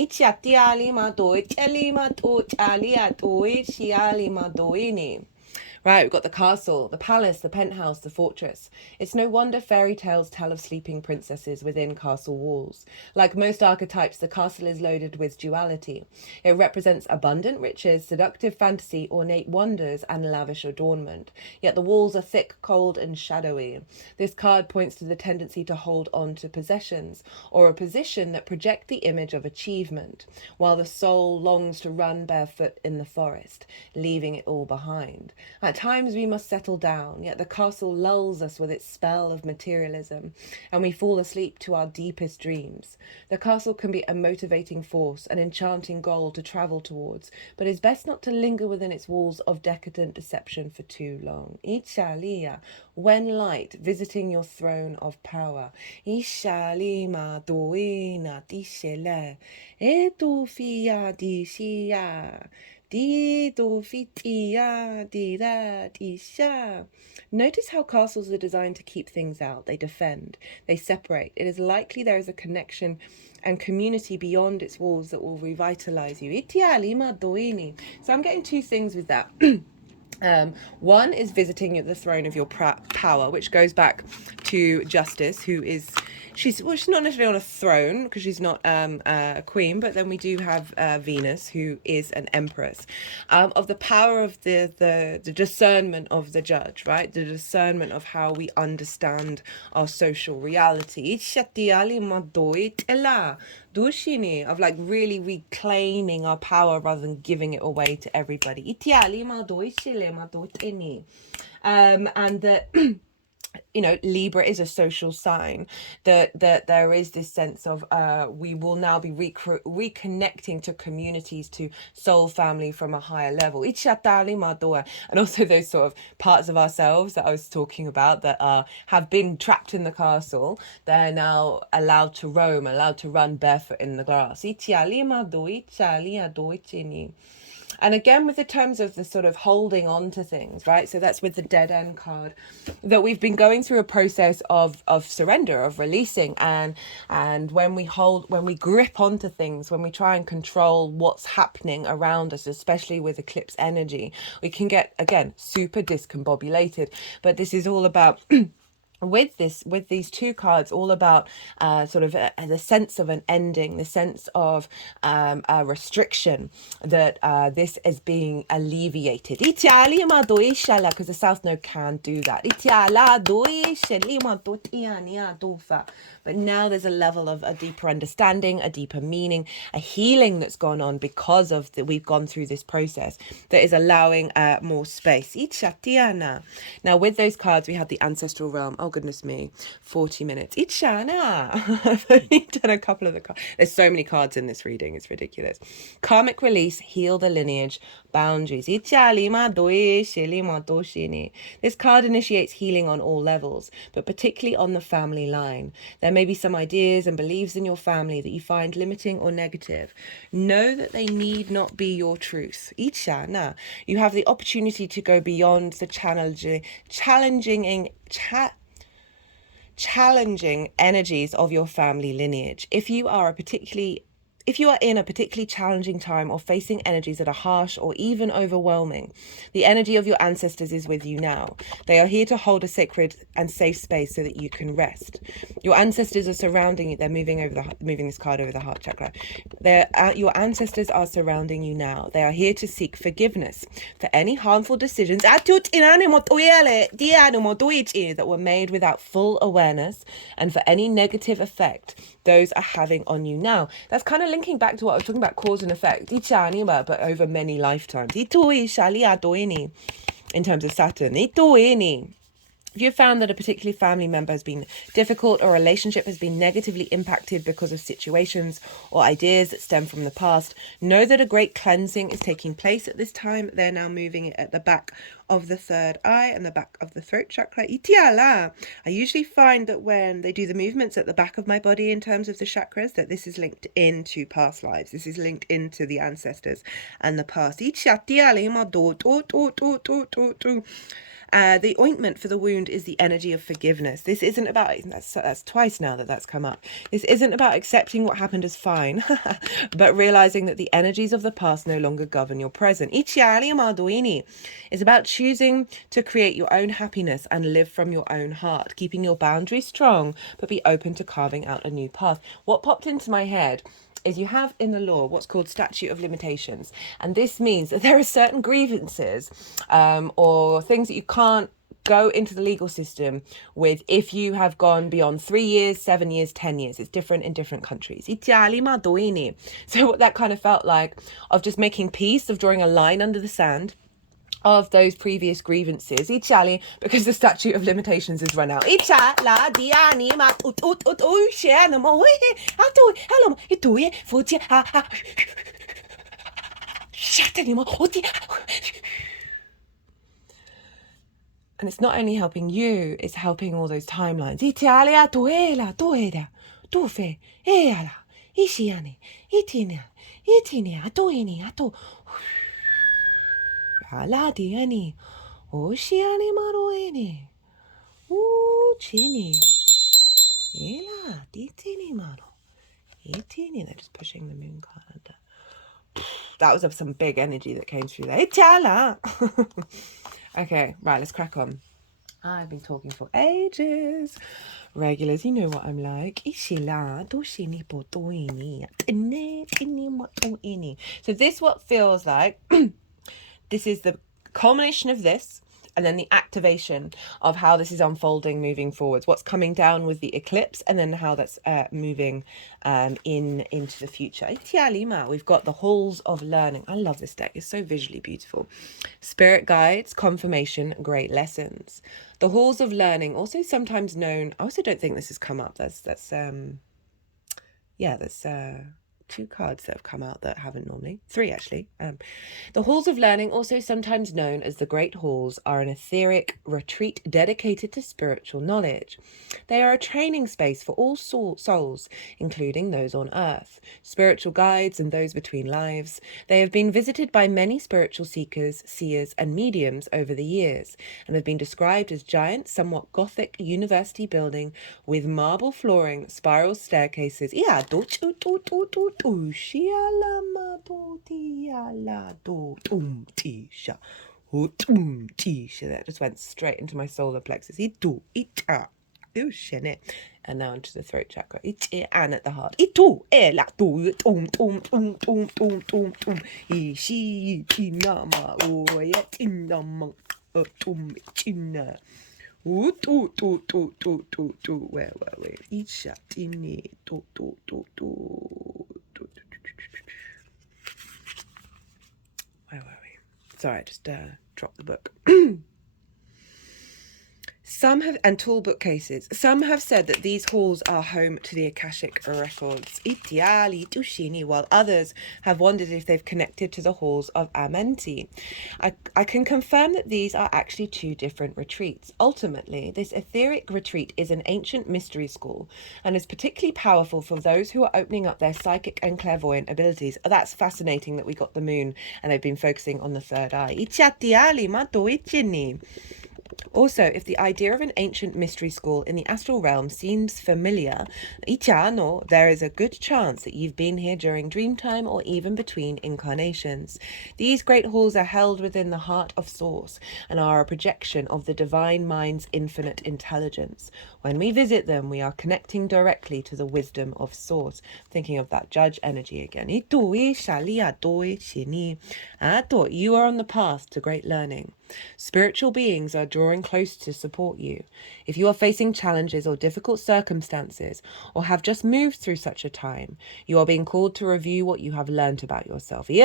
Right, we've got the castle, the palace, the penthouse, the fortress. It's no wonder fairy tales tell of sleeping princesses within castle walls. Like most archetypes, the castle is loaded with duality. It represents abundant riches, seductive fantasy, ornate wonders, and lavish adornment. Yet the walls are thick, cold, and shadowy. This card points to the tendency to hold on to possessions, or a position that project the image of achievement, while the soul longs to run barefoot in the forest, leaving it all behind. At times we must settle down, yet the castle lulls us with its spell of materialism, and we fall asleep to our deepest dreams. The castle can be a motivating force, an enchanting goal to travel towards, but it's best not to linger within its walls of decadent deception for too long. Ishalia, when light, visiting your throne of power. Ishalima doina dishele, etufia dishia. Notice how castles are designed to keep things out. They defend, they separate. It is likely there is a connection and community beyond its walls that will revitalize you. So I'm getting two things with that. One is visiting the throne of your power, which goes back to Justice, who is she's not necessarily on a throne because she's not a queen, but then we do have Venus, who is an empress, of the power of the discernment of the judge, right? The discernment of how we understand our social reality. Of like really reclaiming our power rather than giving it away to everybody. And that you know, Libra is a social sign, that there is this sense of we will now be reconnecting to communities, to soul family from a higher level. And also those sort of parts of ourselves that I was talking about that have been trapped in the castle, they're now allowed to roam, allowed to run barefoot in the grass. And again, with the terms of the sort of holding on to things, right? So that's with the dead end card, that we've been going through a process of surrender, of releasing. And when we grip onto things, when we try and control what's happening around us, especially with eclipse energy, we can get, again, super discombobulated. But this is all about... with these two cards, all about sort of the sense of an ending, the sense of a restriction, that this is being alleviated. Because the South Node can do that. But now there's a level of a deeper understanding, a deeper meaning, a healing that's gone on because of that we've gone through this process that is allowing more space. Now with those cards, we have the ancestral realm. Oh goodness me, 40 minutes. I've only done a couple of the cards. There's so many cards in this reading, it's ridiculous. Karmic release, heal the lineage, boundaries. This card initiates healing on all levels, but particularly on the family line. There may be some ideas and beliefs in your family that you find limiting or negative. Know that they need not be your truth. You have the opportunity to go beyond the challenging energies of your family lineage. If you are in a particularly challenging time or facing energies that are harsh or even overwhelming, the energy of your ancestors is with you now. They are here to hold a sacred and safe space so that you can rest. Your ancestors are surrounding you. They're moving this card over the heart chakra. Your ancestors are surrounding you now. They are here to seek forgiveness for any harmful decisions that were made without full awareness, and for any negative effect those are having on you now. That's kind of linking back to what I was talking about, cause and effect, but over many lifetimes. In terms of Saturn. If you've found that a particular family member has been difficult or a relationship has been negatively impacted because of situations or ideas that stem from the past, know that a great cleansing is taking place at this time. They're now moving it at the back of the third eye and the back of the throat chakra. I usually find that when they do the movements at the back of my body in terms of the chakras, that this is linked into past lives. This is linked into the ancestors and the past. The ointment for the wound is the energy of forgiveness. This isn't about, that's twice now that's come up. This isn't about accepting what happened as fine, but realizing that the energies of the past no longer govern your present. It's about choosing to create your own happiness and live from your own heart, keeping your boundaries strong, but be open to carving out a new path. What popped into my head is you have in the law what's called statute of limitations. And this means that there are certain grievances or things that you can't go into the legal system with if you have gone beyond 3 years, 7 years, 10 years. It's different in different countries. So what that kind of felt like, of just making peace, of drawing a line under the sand of those previous grievances, because the statute of limitations is run out. And it's not only helping you, it's helping all those timelines. Aladiani, Oceani Maroene, Chini, Ela, Ditini Maro, Itini. They're just pushing the moon card under. That was some big energy that came through there. Itala. Okay, right, let's crack on. I've been talking for ages. Regulars, you know what I'm like. So this what feels like. This is the culmination of this, and then the activation of how this is unfolding moving forwards. What's coming down with the eclipse, and then how that's moving into the future. We've got the halls of learning. I love this deck. It's so visually beautiful. Spirit guides, confirmation, great lessons. The halls of learning, also sometimes known. I also don't think this has come up. There's two cards that have come out that haven't normally. Three, actually. The halls of learning, also sometimes known as the Great Halls, are an etheric retreat dedicated to spiritual knowledge. They are a training space for all souls, including those on Earth, spiritual guides, and those between lives. They have been visited by many spiritual seekers, seers, and mediums over the years, and have been described as giant, somewhat Gothic university building with marble flooring, spiral staircases. That just went straight into my solar plexus. And now into the throat chakra. And at the heart. Where were we? Where were we? Sorry, I just dropped the book. Some have, and tall bookcases, some have said that these halls are home to the Akashic records, while others have wondered if they've connected to the halls of Amenti. I can confirm that these are actually two different retreats. Ultimately, this etheric retreat is an ancient mystery school and is particularly powerful for those who are opening up their psychic and clairvoyant abilities. Oh, that's fascinating that we got the moon and they've been focusing on the third eye. Also, if the idea of an ancient mystery school in the astral realm seems familiar, there is a good chance that you've been here during dream time or even between incarnations. These great halls are held within the heart of Source and are a projection of the divine mind's infinite intelligence. When we visit them, we are connecting directly to the wisdom of Source. Thinking of that judge energy again. You are on the path to great learning. Spiritual beings are drawing close to support you. If you are facing challenges or difficult circumstances, or have just moved through such a time, you are being called to review what you have learned about yourself. If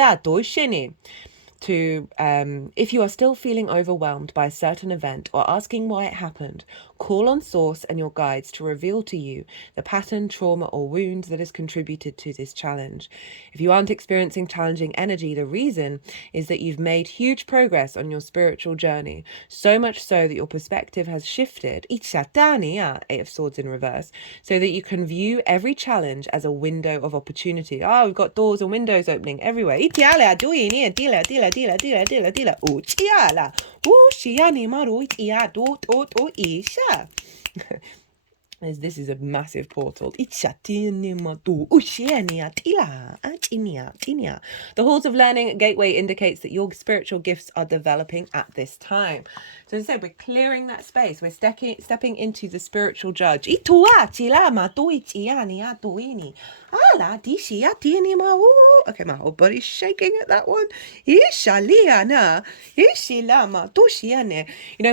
you are still feeling overwhelmed by a certain event or asking why it happened, call on Source and your guides to reveal to you the pattern, trauma, or wound that has contributed to this challenge. If you aren't experiencing challenging energy, the reason is that you've made huge progress on your spiritual journey, so much so that your perspective has shifted, Eight of Swords in reverse, so that you can view every challenge as a window of opportunity. We've got doors and windows opening everywhere. This is a massive portal. The halls of learning gateway indicates that your spiritual gifts are developing at this time. So as I said, we're clearing that space. We're stepping into the spiritual judge. Okay, my whole body's shaking at that one.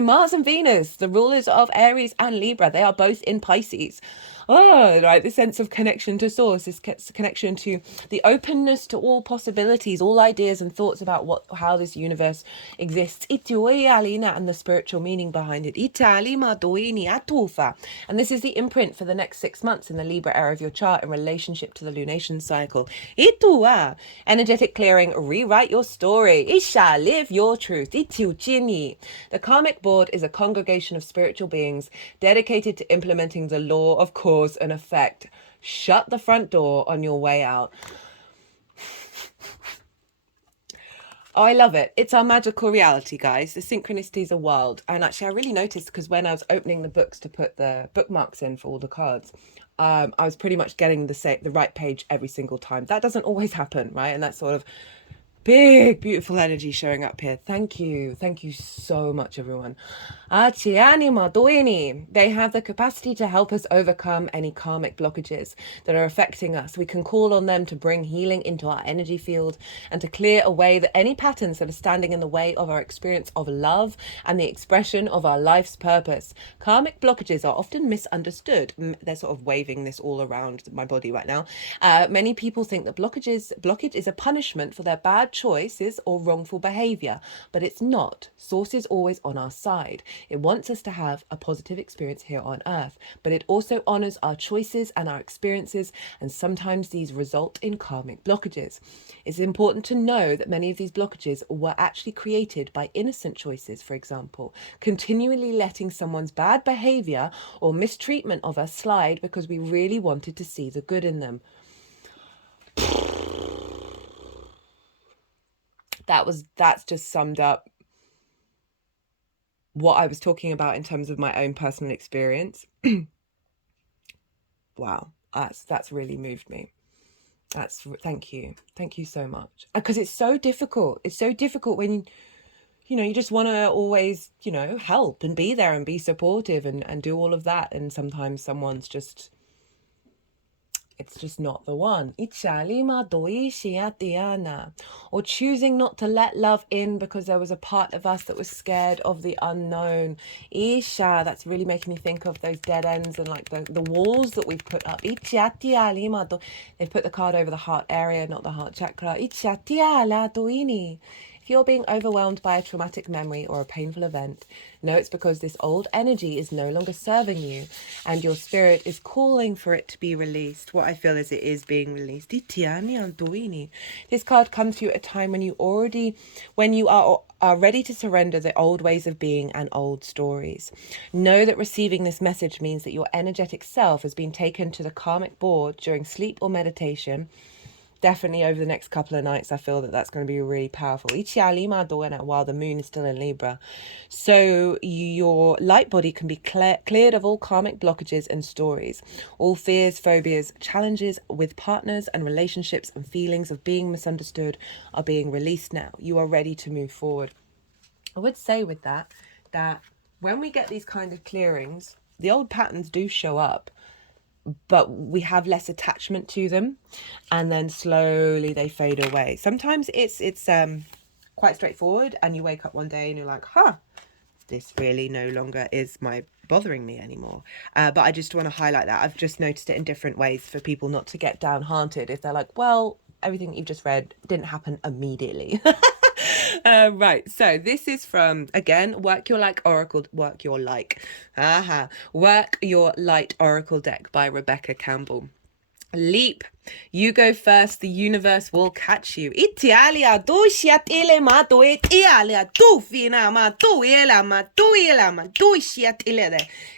Mars and Venus, the rulers of Aries and Libra, they are both in Pisces. Right, the sense of connection to Source, this connection to the openness to all possibilities, all ideas and thoughts about how this universe exists, and the spiritual meaning behind it. And this is the imprint for the next 6 months in the Libra era of your chart in relationship to the lunation cycle. Energetic clearing, rewrite your story. Live your truth. The karmic board is a congregation of spiritual beings dedicated to implementing the law of cause and effect. Shut the front door on your way out. I love it. It's our magical reality, guys. The synchronicities are wild. And actually, I really noticed because when I was opening the books to put the bookmarks in for all the cards, I was pretty much getting the right page every single time. That doesn't always happen, right? And that's sort of Big, beautiful energy showing up here. Thank you. Thank you so much, everyone. They have the capacity to help us overcome any karmic blockages that are affecting us. We can call on them to bring healing into our energy field and to clear away any patterns that are standing in the way of our experience of love and the expression of our life's purpose. Karmic blockages are often misunderstood. They're sort of waving this all around my body right now. Many people think that blockage is a punishment for their bad choices or wrongful behavior, but it's not. Source is always on our side. It wants us to have a positive experience here on earth, but it also honors our choices and our experiences, and sometimes these result in karmic blockages. It's important to know that many of these blockages were actually created by innocent choices. For example, continually letting someone's bad behavior or mistreatment of us slide because we really wanted to see the good in them. That's just summed up what I was talking about in terms of my own personal experience. Wow, that's really moved me. Thank you so much, because it's so difficult. It's so difficult when you just want to always help and be there and be supportive and do all of that, and sometimes someone's just, it's just not the one. Or choosing not to let love in because there was a part of us that was scared of the unknown. Isha, that's really making me think of those dead ends and like the walls that we've put up. They've put the card over the heart area, not the heart chakra. If you're being overwhelmed by a traumatic memory or a painful event, know it's because this old energy is no longer serving you and your spirit is calling for it to be released. What I feel is it is being released. This card comes to you at a time when you are ready to surrender the old ways of being and old stories. Know that receiving this message means that your energetic self has been taken to the karmic board during sleep or meditation. Definitely over the next couple of nights, I feel that that's going to be really powerful. While the moon is still in Libra. So your light body can be cleared of all karmic blockages and stories. All fears, phobias, challenges with partners and relationships and feelings of being misunderstood are being released now. You are ready to move forward. I would say with that when we get these kind of clearings, the old patterns do show up, but we have less attachment to them, and then slowly they fade away. Sometimes it's quite straightforward, and you wake up one day and you're like, this really no longer is bothering me anymore. But I just want to highlight that. I've just noticed it in different ways for people not to get downhearted if they're like, well, everything that you've just read didn't happen immediately. Right, so this is from, again, Work Your Light Oracle deck by Rebecca Campbell. Leap. You go first, the universe will catch you.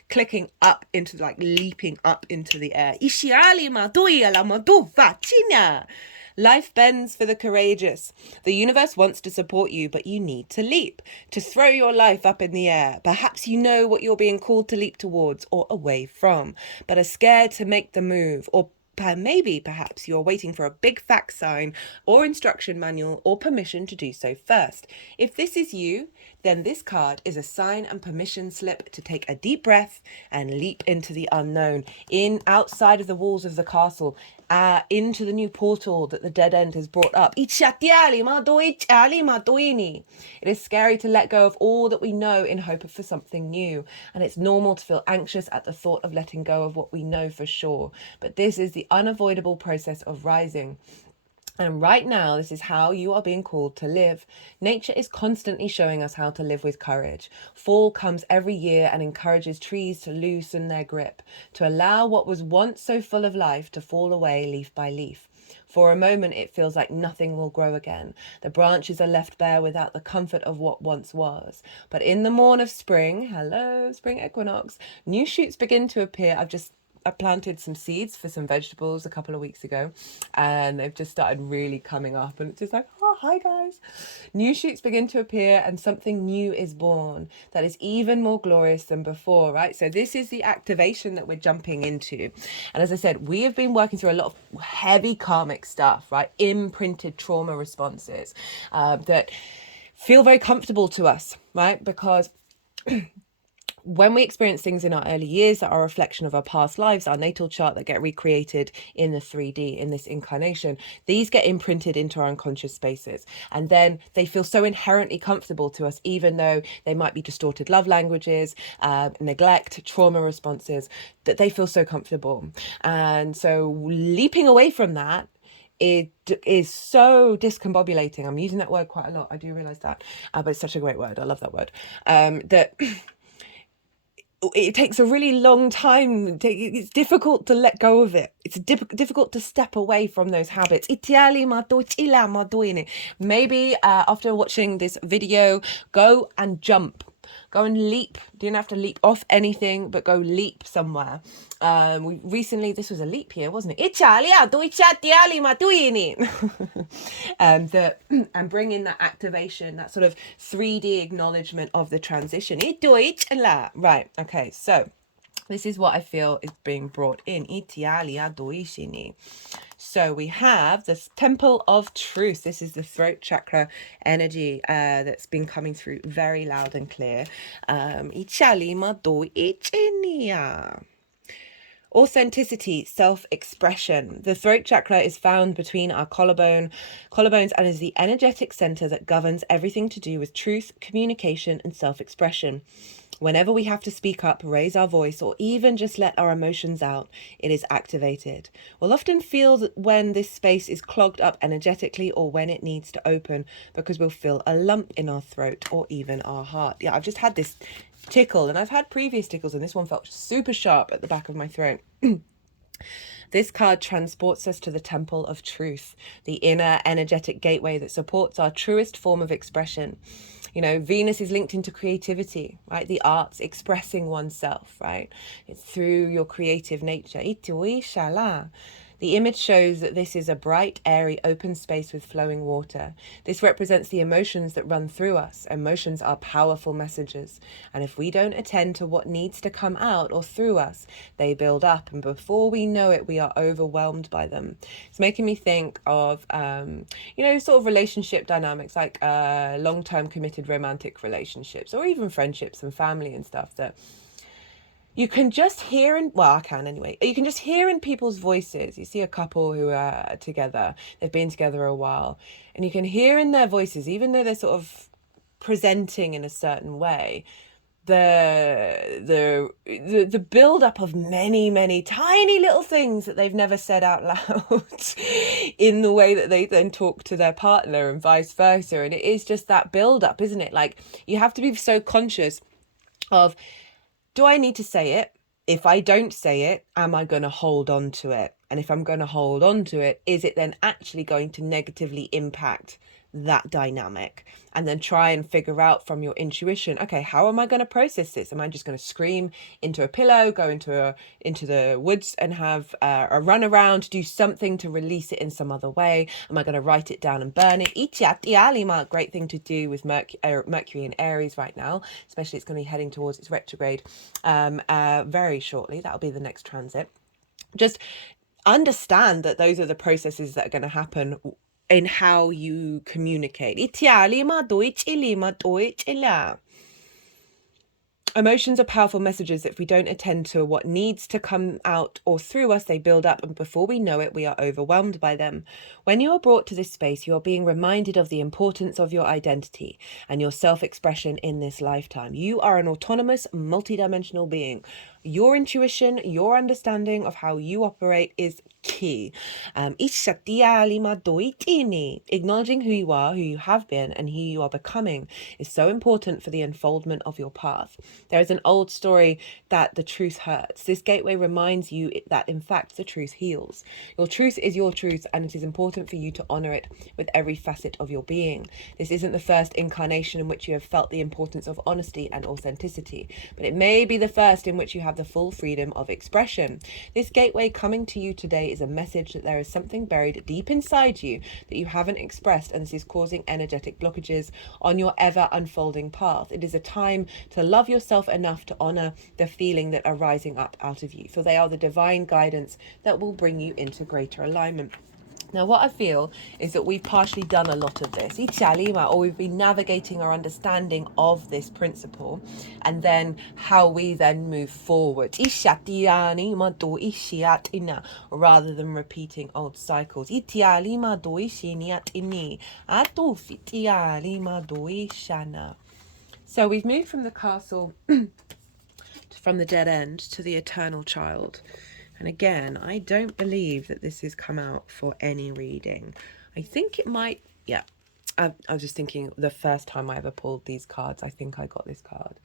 Clicking up into, like, leaping up into the air. Life bends for the courageous. The universe wants to support you, but you need to leap, to throw your life up in the air. Perhaps you know what you're being called to leap towards or away from, but are scared to make the move, or perhaps you're waiting for a big fact sign or instruction manual or permission to do so first. If this is you, then this card is a sign and permission slip to take a deep breath and leap into the unknown, outside of the walls of the castle, into the new portal that the dead end has brought up. It is scary to let go of all that we know in hope for something new, and it's normal to feel anxious at the thought of letting go of what we know for sure. But this is the unavoidable process of rising. And right now, this is how you are being called to live. Nature is constantly showing us how to live with courage. Fall comes every year and encourages trees to loosen their grip, to allow what was once so full of life to fall away leaf by leaf. For a moment, it feels like nothing will grow again. The branches are left bare without the comfort of what once was. But in the morn of spring, hello, spring equinox, new shoots begin to appear. I planted some seeds for some vegetables a couple of weeks ago, and they've just started really coming up, and it's just like, Hi guys. New shoots begin to appear and something new is born that is even more glorious than before, right? So this is the activation that we're jumping into. And as I said, we have been working through a lot of heavy karmic stuff, right? Imprinted trauma responses that feel very comfortable to us, right? Because when we experience things in our early years that are a reflection of our past lives, our natal chart that get recreated in the 3D in this incarnation, these get imprinted into our unconscious spaces. And then they feel so inherently comfortable to us, even though they might be distorted love languages, neglect, trauma responses, that they feel so comfortable. And so leaping away from that, it is so discombobulating. I'm using that word quite a lot. I do realize that, but it's such a great word. I love that word. That it takes a really long time. It's difficult to let go of it. It's difficult to step away from those habits. Maybe after watching this video, go and jump. Go and leap. You don't have to leap off anything, but go leap somewhere. We recently, this was a leap year, wasn't it? And bring in that activation, that sort of 3D acknowledgement of the transition. Right, okay, so this is what I feel is being brought in. So we have this Temple of Truth. This is the throat chakra energy that's been coming through very loud and clear. Authenticity, self-expression. The throat chakra is found between our collarbones and is the energetic center that governs everything to do with truth, communication, and self-expression. Whenever we have to speak up, raise our voice, or even just let our emotions out, it is activated. We'll often feel that when this space is clogged up energetically or when it needs to open, because we'll feel a lump in our throat or even our heart. Yeah, I've just had this tickle, and I've had previous tickles, and this one felt super sharp at the back of my throat. This card transports us to the Temple of Truth, the inner energetic gateway that supports our truest form of expression. You know, Venus is linked into creativity, right? The arts, expressing oneself, right? It's through your creative nature. The image shows that this is a bright, airy, open space with flowing water. This represents the emotions that run through us. Emotions are powerful messages. And if we don't attend to what needs to come out or through us, they build up. And before we know it, we are overwhelmed by them. It's making me think of, sort of relationship dynamics, like long-term committed romantic relationships, or even friendships and family and stuff that you can just hear I can anyway. You can just hear in people's voices. You see a couple who are together, they've been together a while, and you can hear in their voices, even though they're sort of presenting in a certain way, the build up of many tiny little things that they've never said out loud in the way that they then talk to their partner and vice versa. And it is just that build up, isn't it? Like, you have to be so conscious of, do I need to say it? If I don't say it, am I going to hold on to it? And if I'm going to hold on to it, is it then actually going to negatively impact that dynamic? And then try and figure out from your intuition, okay, how am I going to process this? Am I just going to scream into a pillow, go into the woods and have a run around, do something to release it in some other way? Am I going to write it down and burn it? Great thing to do with Mercury in Aries right now, especially it's going to be heading towards its retrograde very shortly. That'll be the next transit. Just understand that those are the processes that are going to happen in how you communicate. Emotions are powerful messages. If we don't attend to what needs to come out or through us, they build up, and before we know it, we are overwhelmed by them. When you are brought to this space, you are being reminded of the importance of your identity and your self-expression in this lifetime. You are an autonomous, multidimensional being. Your intuition, your understanding of how you operate is key. Acknowledging who you are, who you have been, and who you are becoming is so important for the unfoldment of your path. There is an old story that the truth hurts. This gateway reminds you that, in fact, the truth heals. Your truth is your truth, and it is important for you to honor it with every facet of your being. This isn't the first incarnation in which you have felt the importance of honesty and authenticity, but it may be the first in which you have have the full freedom of expression. This gateway coming to you today is a message that there is something buried deep inside you that you haven't expressed, and this is causing energetic blockages on your ever unfolding path. It is a time to love yourself enough to honor the feeling that are rising up out of you, for they are the divine guidance that will bring you into greater alignment. Now, what I feel is that we've partially done a lot of this, or we've been navigating our understanding of this principle, and then how we then move forward, rather than repeating old cycles. So we've moved from the castle, from the dead end, to the eternal child. And again, I don't believe that this has come out for any reading. I think it might, yeah. I was just thinking, the first time I ever pulled these cards, I think I got this card.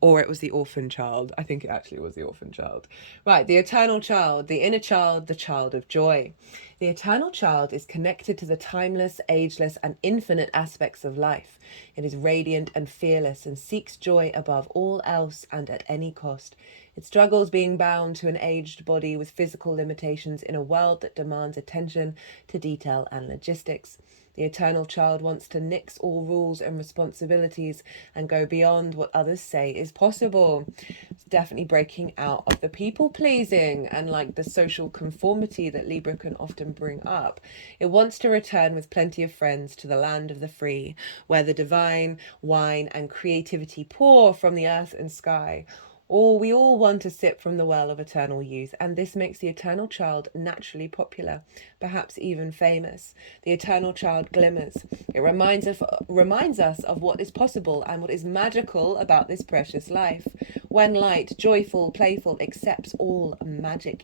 Or it was the orphan child. I think it actually was the orphan child. Right, the eternal child, the inner child, the child of joy. The eternal child is connected to the timeless, ageless, and infinite aspects of life. It is radiant and fearless and seeks joy above all else and at any cost. It struggles being bound to an aged body with physical limitations in a world that demands attention to detail and logistics. The eternal child wants to nix all rules and responsibilities and go beyond what others say is possible. It's definitely breaking out of the people-pleasing and like the social conformity that Libra can often bring up. It wants to return with plenty of friends to the land of the free, where the divine wine and creativity pour from the earth and sky. We all want to sip from the well of eternal youth, and this makes the eternal child naturally popular, perhaps even famous. The eternal child glimmers. It reminds us of what is possible and what is magical about this precious life. When light, joyful, playful, accepts all magic.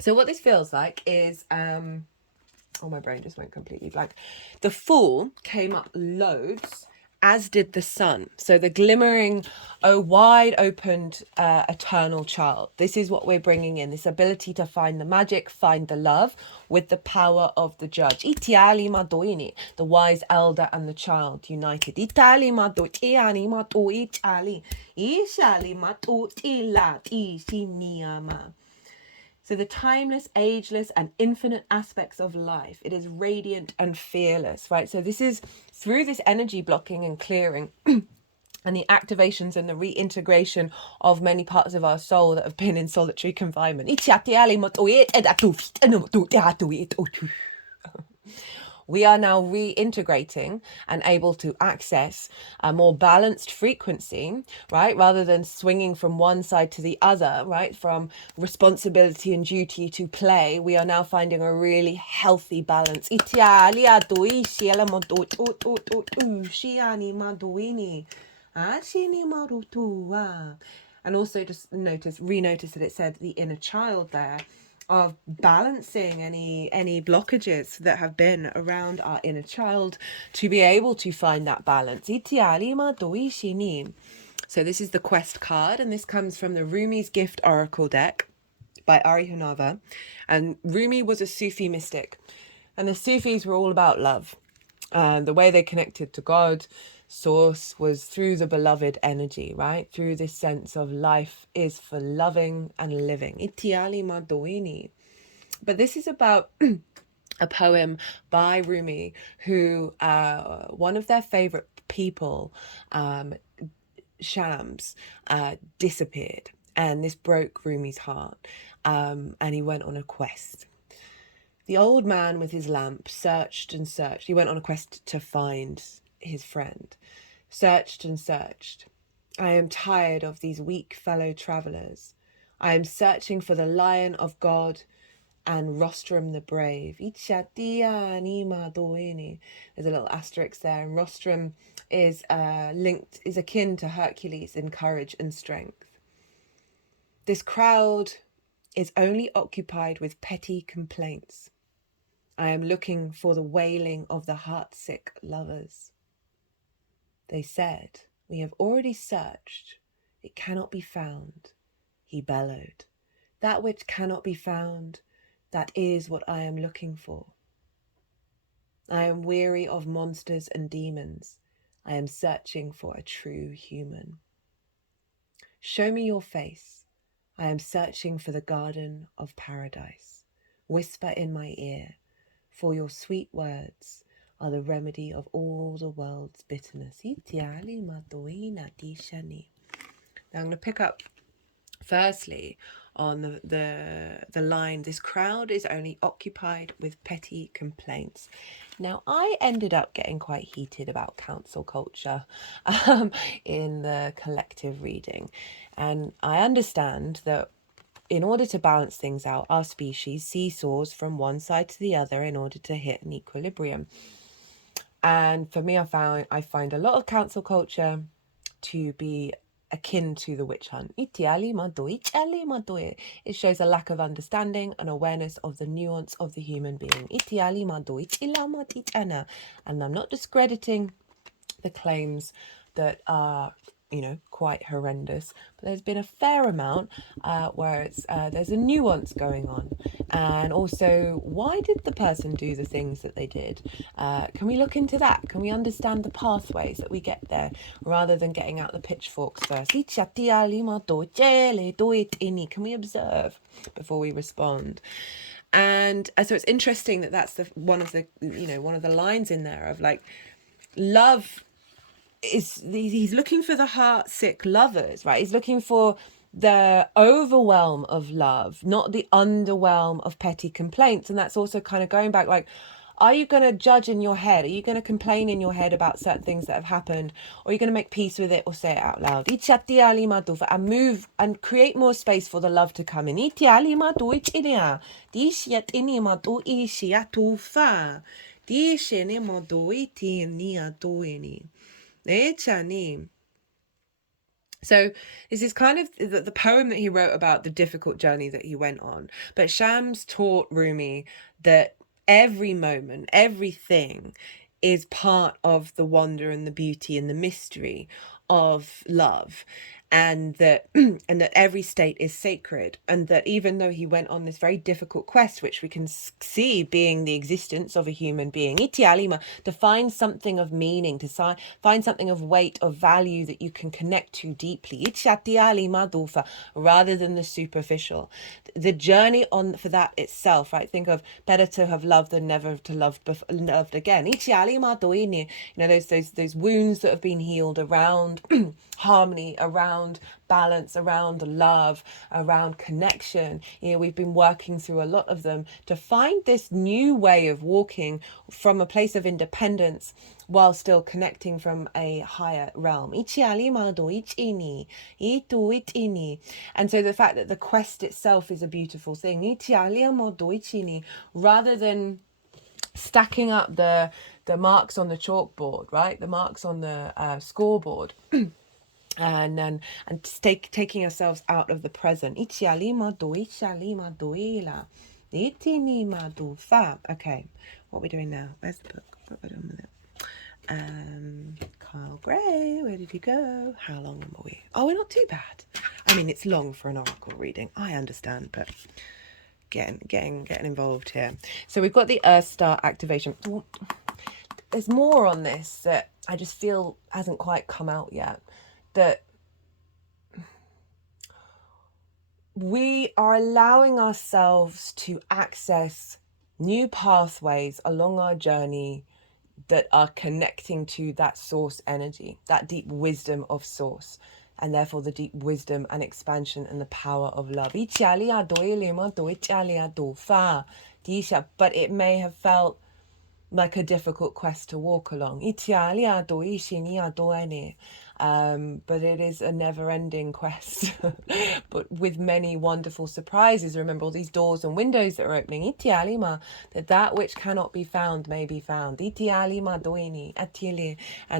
So what this feels like is, oh, my brain just went completely blank. The Fool came up loads, as did the Sun. So the glimmering, wide opened, eternal child. This is what we're bringing in, this ability to find the magic, find the love with the power of the judge. The wise elder and the child united. So the timeless, ageless, and infinite aspects of life. It is radiant and fearless, right? So this is through this energy blocking and clearing and the activations and the reintegration of many parts of our soul that have been in solitary confinement. We are now reintegrating and able to access a more balanced frequency, right? Rather than swinging from one side to the other, right? From responsibility and duty to play, we are now finding a really healthy balance. And also just renotice that it said the inner child there, of balancing any blockages that have been around our inner child to be able to find that balance. So this is the quest card, and this comes from the Rumi's Gift Oracle deck by Honarvar. And Rumi was a Sufi mystic, and the Sufis were all about love. The way they connected to God, source, was through the beloved energy, right? Through this sense of life is for loving and living. But this is about a poem by Rumi, who one of their favorite people, Shams, disappeared, and this broke Rumi's heart, and he went on a quest. The old man with his lamp searched and searched. He went on a quest to find his friend. Searched and searched. I am tired of these weak fellow travellers. I am searching for the Lion of God and Rostrum the Brave. There's a little asterisk there. And Rostrum is akin to Hercules in courage and strength. This crowd is only occupied with petty complaints. I am looking for the wailing of the heartsick lovers. They said, we have already searched. It cannot be found. He bellowed. That which cannot be found, that is what I am looking for. I am weary of monsters and demons. I am searching for a true human. Show me your face. I am searching for the garden of paradise. Whisper in my ear, for your sweet words are the remedy of all the world's bitterness. Now I'm going to pick up firstly on the line, this crowd is only occupied with petty complaints. Now, I ended up getting quite heated about council culture in the collective reading, and I understand that in order to balance things out, our species seesaws from one side to the other in order to hit an equilibrium. And for me, I find a lot of council culture to be akin to the witch hunt. It shows a lack of understanding and awareness of the nuance of the human being. And I'm not discrediting the claims that are, quite horrendous, but there's been a fair amount where it's there's a nuance going on. And also, why did the person do the things that they did? Can we look into that? Can we understand the pathways that we get there, rather than getting out the pitchforks first? Can we observe before we respond? And so it's interesting that that's one of the lines in there of like, love is, he's looking for the heart sick lovers, right? He's looking for the overwhelm of love, not the underwhelm of petty complaints. And that's also kind of going back, like, are you going to judge in your head? Are you going to complain in your head about certain things that have happened? Or are you going to make peace with it or say it out loud? And move and create more space for the love to come in. So this is kind of the poem that he wrote about the difficult journey that he went on. But Shams taught Rumi that every moment, everything is part of the wonder and the beauty and the mystery of love, and that and that every state is sacred, and that even though he went on this very difficult quest, which we can see being the existence of a human being, to find something of meaning, to find something of weight, of value that you can connect to deeply, rather than the superficial. The journey on for that itself, right? Think of better to have loved than never to loved again. Those wounds that have been healed around harmony, around balance, around love, around connection. We've been working through a lot of them to find this new way of walking from a place of independence while still connecting from a higher realm. And so the fact that the quest itself is a beautiful thing, rather than stacking up the marks on the chalkboard, right? The marks on the scoreboard. And taking ourselves out of the present. Okay, what are we doing now? Where's the book? What have I done with it? Kyle Gray, where did you go? How long are we? Oh, we're not too bad. I mean, it's long for an oracle reading, I understand, but getting involved here. So we've got the Earth Star activation. There's more on this that I just feel hasn't quite come out yet. That we are allowing ourselves to access new pathways along our journey that are connecting to that source energy, that deep wisdom of source, and therefore the deep wisdom and expansion and the power of love. But it may have felt like a difficult quest to walk along. But it is a never-ending quest, but with many wonderful surprises. Remember all these doors and windows that are opening. That which cannot be found may be found. And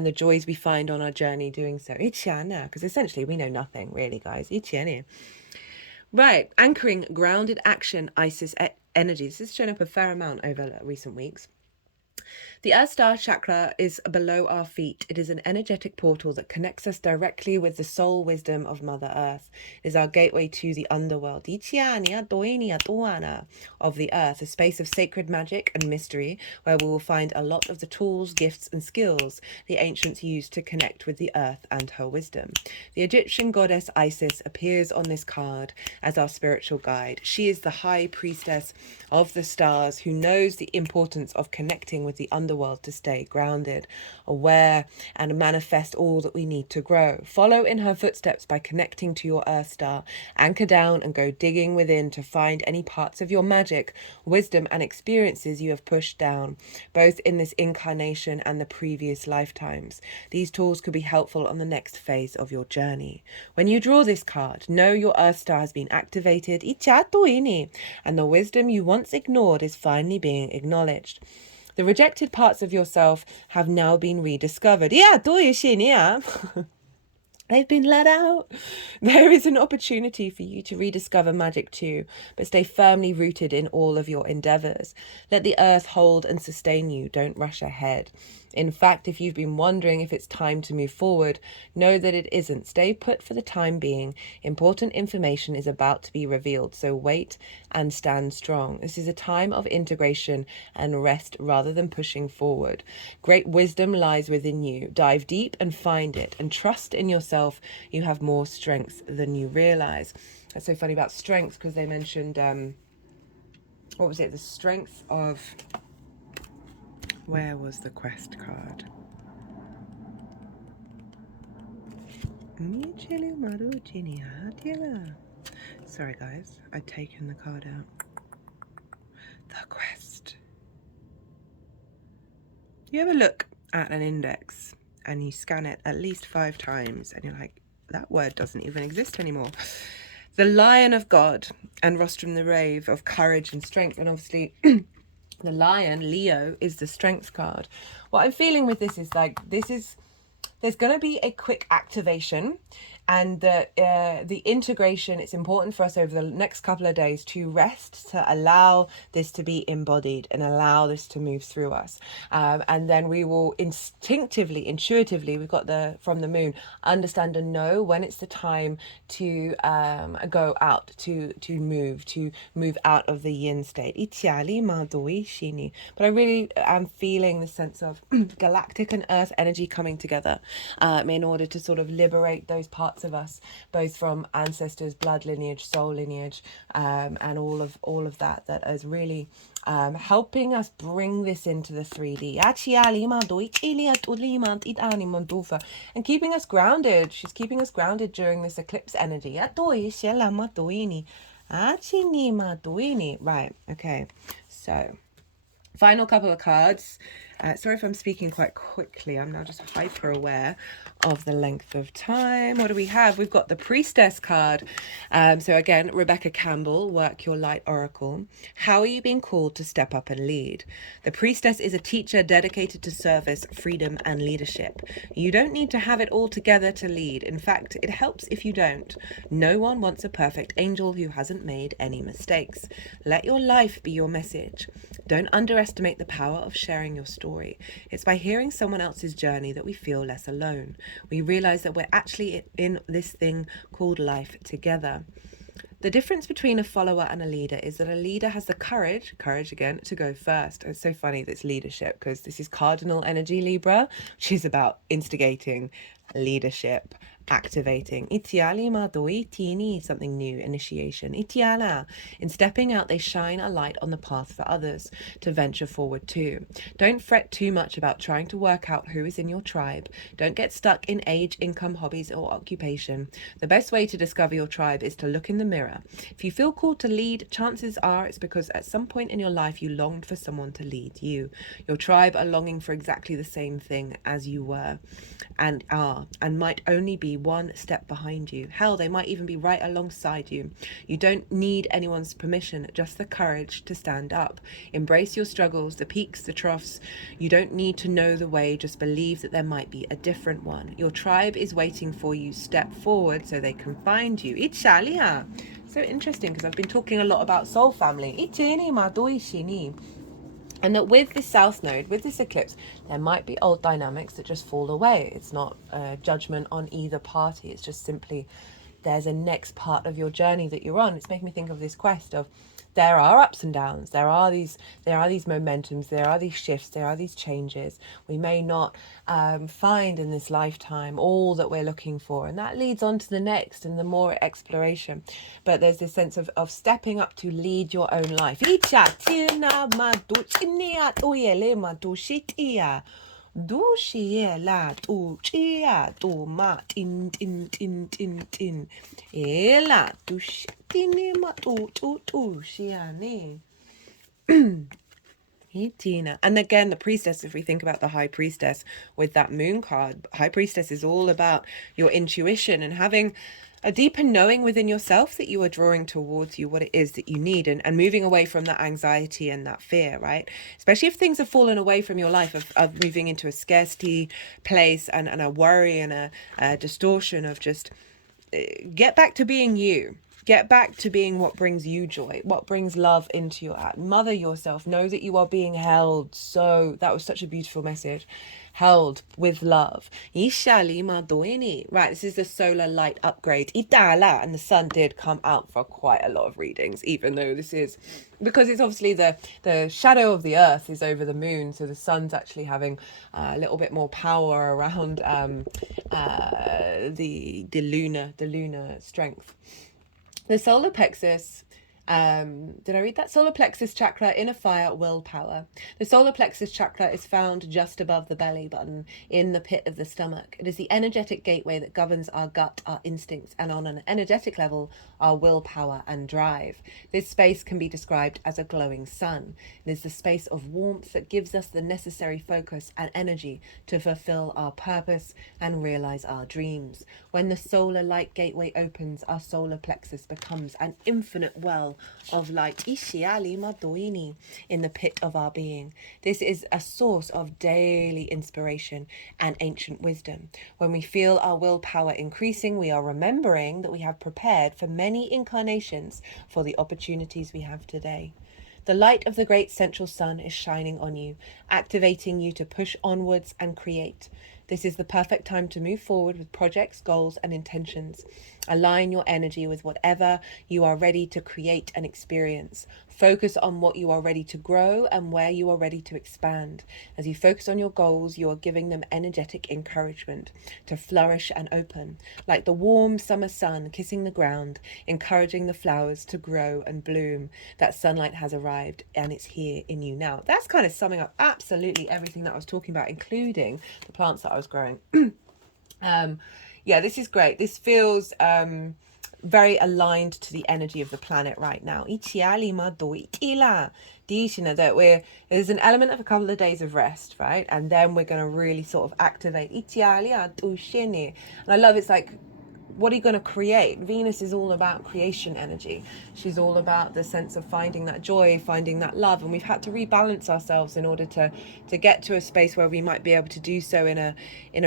the joys we find on our journey doing so. Because essentially we know nothing, really, guys. Right, anchoring grounded action, Isis energies. This has shown up a fair amount over recent weeks. The Earth Star chakra is below our feet. It is an energetic portal that connects us directly with the soul wisdom of Mother Earth. It is our gateway to the underworld of the earth, a space of sacred magic and mystery where we will find a lot of the tools, gifts and skills the ancients used to connect with the earth and her wisdom. The Egyptian goddess Isis appears on this card as our spiritual guide. She is the high priestess of the stars who knows the importance of connecting with the underworld to stay grounded, aware, and manifest all that we need to grow. Follow in her footsteps by connecting to your Earth Star. Anchor down and go digging within to find any parts of your magic, wisdom, and experiences you have pushed down, both in this incarnation and the previous lifetimes. These tools could be helpful on the next phase of your journey. When you draw this card, know your Earth Star has been activated, and the wisdom you once ignored is finally being acknowledged. The rejected parts of yourself have now been rediscovered. They've been let out. There is an opportunity for you to rediscover magic too, but stay firmly rooted in all of your endeavors. Let the earth hold and sustain you. Don't rush ahead. In fact, if you've been wondering if it's time to move forward, know that it isn't. Stay put for the time being. Important information is about to be revealed, so wait and stand strong. This is a time of integration and rest rather than pushing forward. Great wisdom lies within you. Dive deep and find it, and trust in yourself. You have more strength than you realize. That's so funny about strength, because they mentioned, what was it? The strength of... Where was the quest card? Sorry guys, I'd taken the card out. The quest. You ever look at an index and you scan it at least 5 times and you're like, that word doesn't even exist anymore? The Lion of God and Rostrum the Rave of courage and strength, and obviously the lion, Leo, is the strength card. What I'm feeling with this is like, there's going to be a quick activation, and the integration, it's important for us over the next couple of days to rest, to allow this to be embodied and allow this to move through us. And then we will instinctively, intuitively, we've got from the moon, understand and know when it's the time to go out, to move out of the yin state. But I really am feeling the sense of galactic and earth energy coming together in order to sort of liberate those parts of us, both from ancestors, blood lineage, soul lineage, and all of that is really helping us bring this into the 3D and keeping us grounded. She's keeping us grounded during this eclipse energy. Right, okay, so final couple of cards. Sorry if I'm speaking quite quickly. I'm now just hyper aware of the length of time. What do we have? We've got the Priestess card. So again, Rebecca Campbell, Work Your Light Oracle. How are you being called to step up and lead? The Priestess is a teacher dedicated to service, freedom, and leadership. You don't need to have it all together to lead. In fact, it helps if you don't. No one wants a perfect angel who hasn't made any mistakes. Let your life be your message. Don't underestimate the power of sharing your story. It's by hearing someone else's journey that we feel less alone. We realize that we're actually in this thing called life together. The difference between a follower and a leader is that a leader has the courage again, to go first. It's so funny that it's leadership, because this is cardinal energy, Libra, which is about instigating, leadership, activating. Something new, initiation. In stepping out, they shine a light on the path for others to venture forward too. Don't fret too much about trying to work out who is in your tribe. Don't get stuck in age, income, hobbies, or occupation. The best way to discover your tribe is to look in the mirror. If you feel called to lead, chances are it's because at some point in your life you longed for someone to lead you. Your tribe are longing for exactly the same thing as you were and are, and might only be one step behind you. Hell, they might even be right alongside you. You don't need anyone's permission, just the courage to stand up. Embrace your struggles, the peaks, the troughs. You don't need to know the way, just believe that there might be a different one. Your tribe is waiting for you. Step forward so they can find you. So interesting, because I've been talking a lot about soul family. And that with this south node, with this eclipse, there might be old dynamics that just fall away. It's not a judgment on either party. It's just simply there's a next part of your journey that you're on. It's making me think of this quest of there are ups and downs. There are these momentums. There are these shifts. There are these changes. We may not find in this lifetime all that we're looking for, and that leads on to the next and the more exploration. But there's this sense of stepping up to lead your own life. Dushiela tu chia tu ma tin tin tin tin tin ela tini ma tu shiane. Dinah. And again, the priestess, if we think about the high priestess with that moon card, high priestess is all about your intuition and having a deeper knowing within yourself that you are drawing towards you what it is that you need, and moving away from that anxiety and that fear, right? Especially if things have fallen away from your life of moving into a scarcity place and a worry and a distortion of just get back to being you. Get back to being what brings you joy, what brings love into your heart. Mother yourself, know that you are being held. So that was such a beautiful message. Held with love. Right, this is the solar light upgrade. And the sun did come out for quite a lot of readings, even though this is, because it's obviously the shadow of the earth is over the moon. So the sun's actually having a little bit more power around the lunar strength. The solar plexus, did I read that? Solar plexus chakra, inner fire, willpower. The solar plexus chakra is found just above the belly button in the pit of the stomach. It is the energetic gateway that governs our gut, our instincts, and on an energetic level, our willpower and drive. This space can be described as a glowing sun. It is the space of warmth that gives us the necessary focus and energy to fulfill our purpose and realize our dreams. When the solar light gateway opens, our solar plexus becomes an infinite well of light in the pit of our being. This is a source of daily inspiration and ancient wisdom. When we feel our willpower increasing, we are remembering that we have prepared for many incarnations for the opportunities we have today. The light of the great central sun is shining on you, activating you to push onwards and create. This is the perfect time to move forward with projects, goals, and intentions. Align your energy with whatever you are ready to create and experience. Focus on what you are ready to grow and where you are ready to expand. As you focus on your goals, you are giving them energetic encouragement to flourish and open, like the warm summer sun kissing the ground, encouraging the flowers to grow and bloom. That sunlight has arrived and it's here in you now. That's kind of summing up absolutely everything that I was talking about, including the plants that I was growing. Yeah, this is great. This feels very aligned to the energy of the planet right now. That there's an element of a couple of days of rest, right? And then we're going to really sort of activate. And I love it's like, what are you going to create? Venus is all about creation energy. She's all about the sense of finding that joy, finding that love. And we've had to rebalance ourselves in order to get to a space where we might be able to do so in a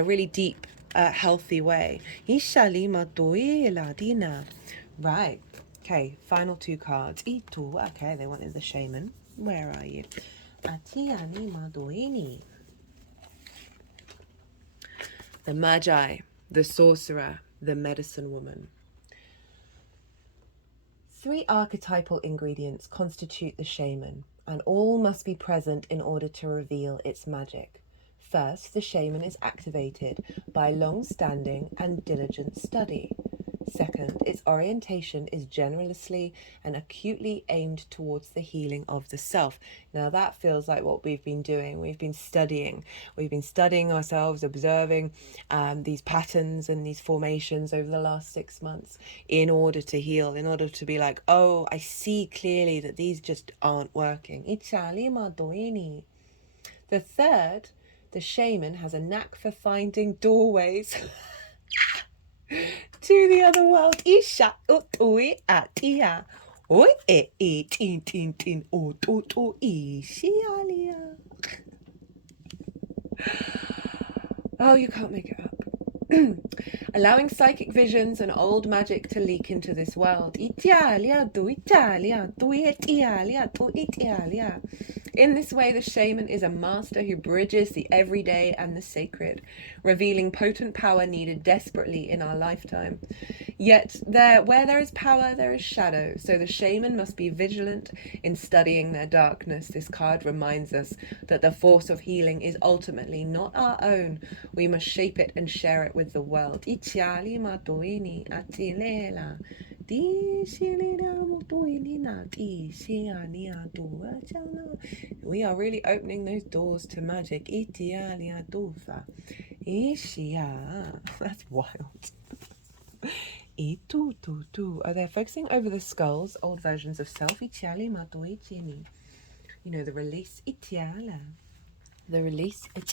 really deep, healthy way. Right. Okay, final two cards. Okay, they wanted the shaman. Where are you? The magi, the sorcerer, the medicine woman. 3 archetypal ingredients constitute the shaman, and all must be present in order to reveal its magic. First, the shaman is activated by long-standing and diligent study. Second, its orientation is generously and acutely aimed towards the healing of the self. Now that feels like what we've been doing. We've been studying ourselves, observing these patterns and these formations over the last 6 months in order to heal, in order to be like, oh, I see clearly that these just aren't working. The third, the shaman has a knack for finding doorways to the other world. Oh, you can't make it up. Allowing psychic visions and old magic to leak into this world. It In this way, the shaman is a master who bridges the everyday and the sacred, revealing potent power needed desperately in our lifetime. Yet, where there is power, there is shadow, so the shaman must be vigilant in studying their darkness. This card reminds us that the force of healing is ultimately not our own. We must shape it and share it with the world. We are really opening those doors to magic. That's wild. Oh, they're focusing over the skulls, old versions of self. You know, the release. The release of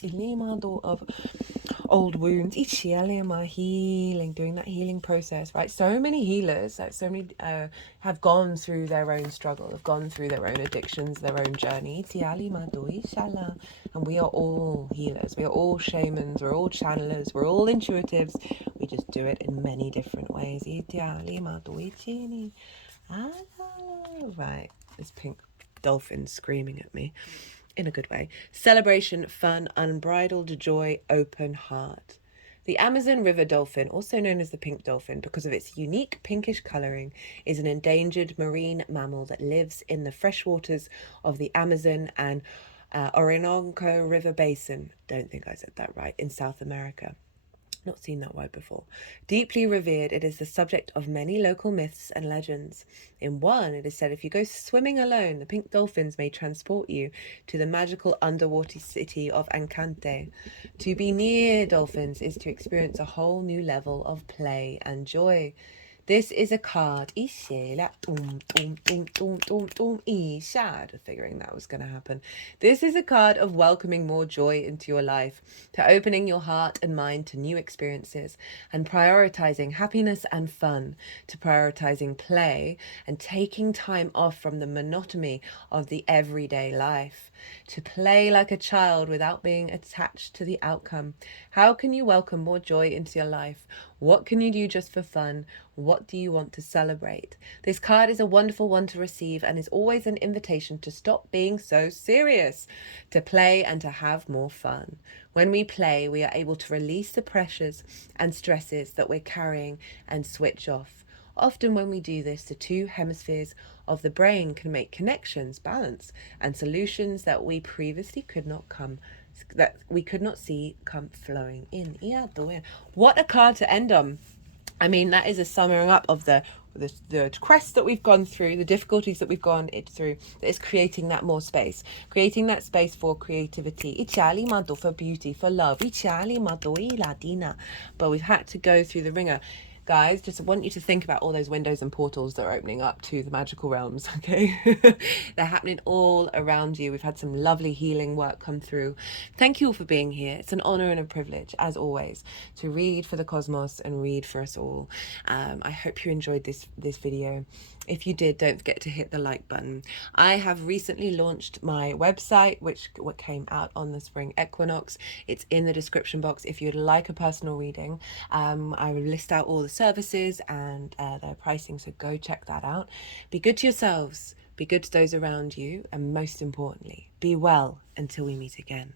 old wounds, healing, doing that healing process, right? So many healers, like so many have gone through their own struggle, have gone through their own addictions, their own journey. And we are all healers, we are all shamans, we're all channelers, we're all intuitives. We just do it in many different ways. Right, this pink dolphin screaming at me. In a good way. Celebration, fun, unbridled joy, open heart. The Amazon river dolphin, also known as the pink dolphin because of its unique pinkish colouring, is an endangered marine mammal that lives in the freshwaters of the Amazon and Orinoco River Basin. Don't think I said that right. In South America. Not seen that word before. Deeply revered, it is the subject of many local myths and legends. In one, it is said if you go swimming alone, the pink dolphins may transport you to the magical underwater city of Ancante. To be near dolphins is to experience a whole new level of play and joy. This is a card. Figuring that was going to happen. This is a card of welcoming more joy into your life, to opening your heart and mind to new experiences, and prioritizing happiness and fun, to prioritizing play and taking time off from the monotony of the everyday life, to play like a child without being attached to the outcome. How can you welcome more joy into your life? What can you do just for fun? What do you want to celebrate? This card is a wonderful one to receive and is always an invitation to stop being so serious, to play and to have more fun. When we play, we are able to release the pressures and stresses that we're carrying and switch off. Often when we do this, the two hemispheres of the brain can make connections, balance, and solutions that we previously could not see come flowing in. What a card to end on. I mean, that is a summing up of the quest that we've gone through, the difficulties that we've gone through, that is creating that more space, creating that space for creativity, for beauty, for love. But we've had to go through the ringer. Guys, just want you to think about all those windows and portals that are opening up to the magical realms, okay? They're happening all around you. We've had some lovely healing work come through. Thank you all for being here. It's an honor and a privilege, as always, to read for the cosmos and read for us all. I hope you enjoyed this video. If you did, don't forget to hit the like button. I have recently launched my website, which came out on the spring equinox. It's in the description box if you'd like a personal reading. I will list out all the services and their pricing, so go check that out. Be good to yourselves, be good to those around you, and most importantly, be well until we meet again.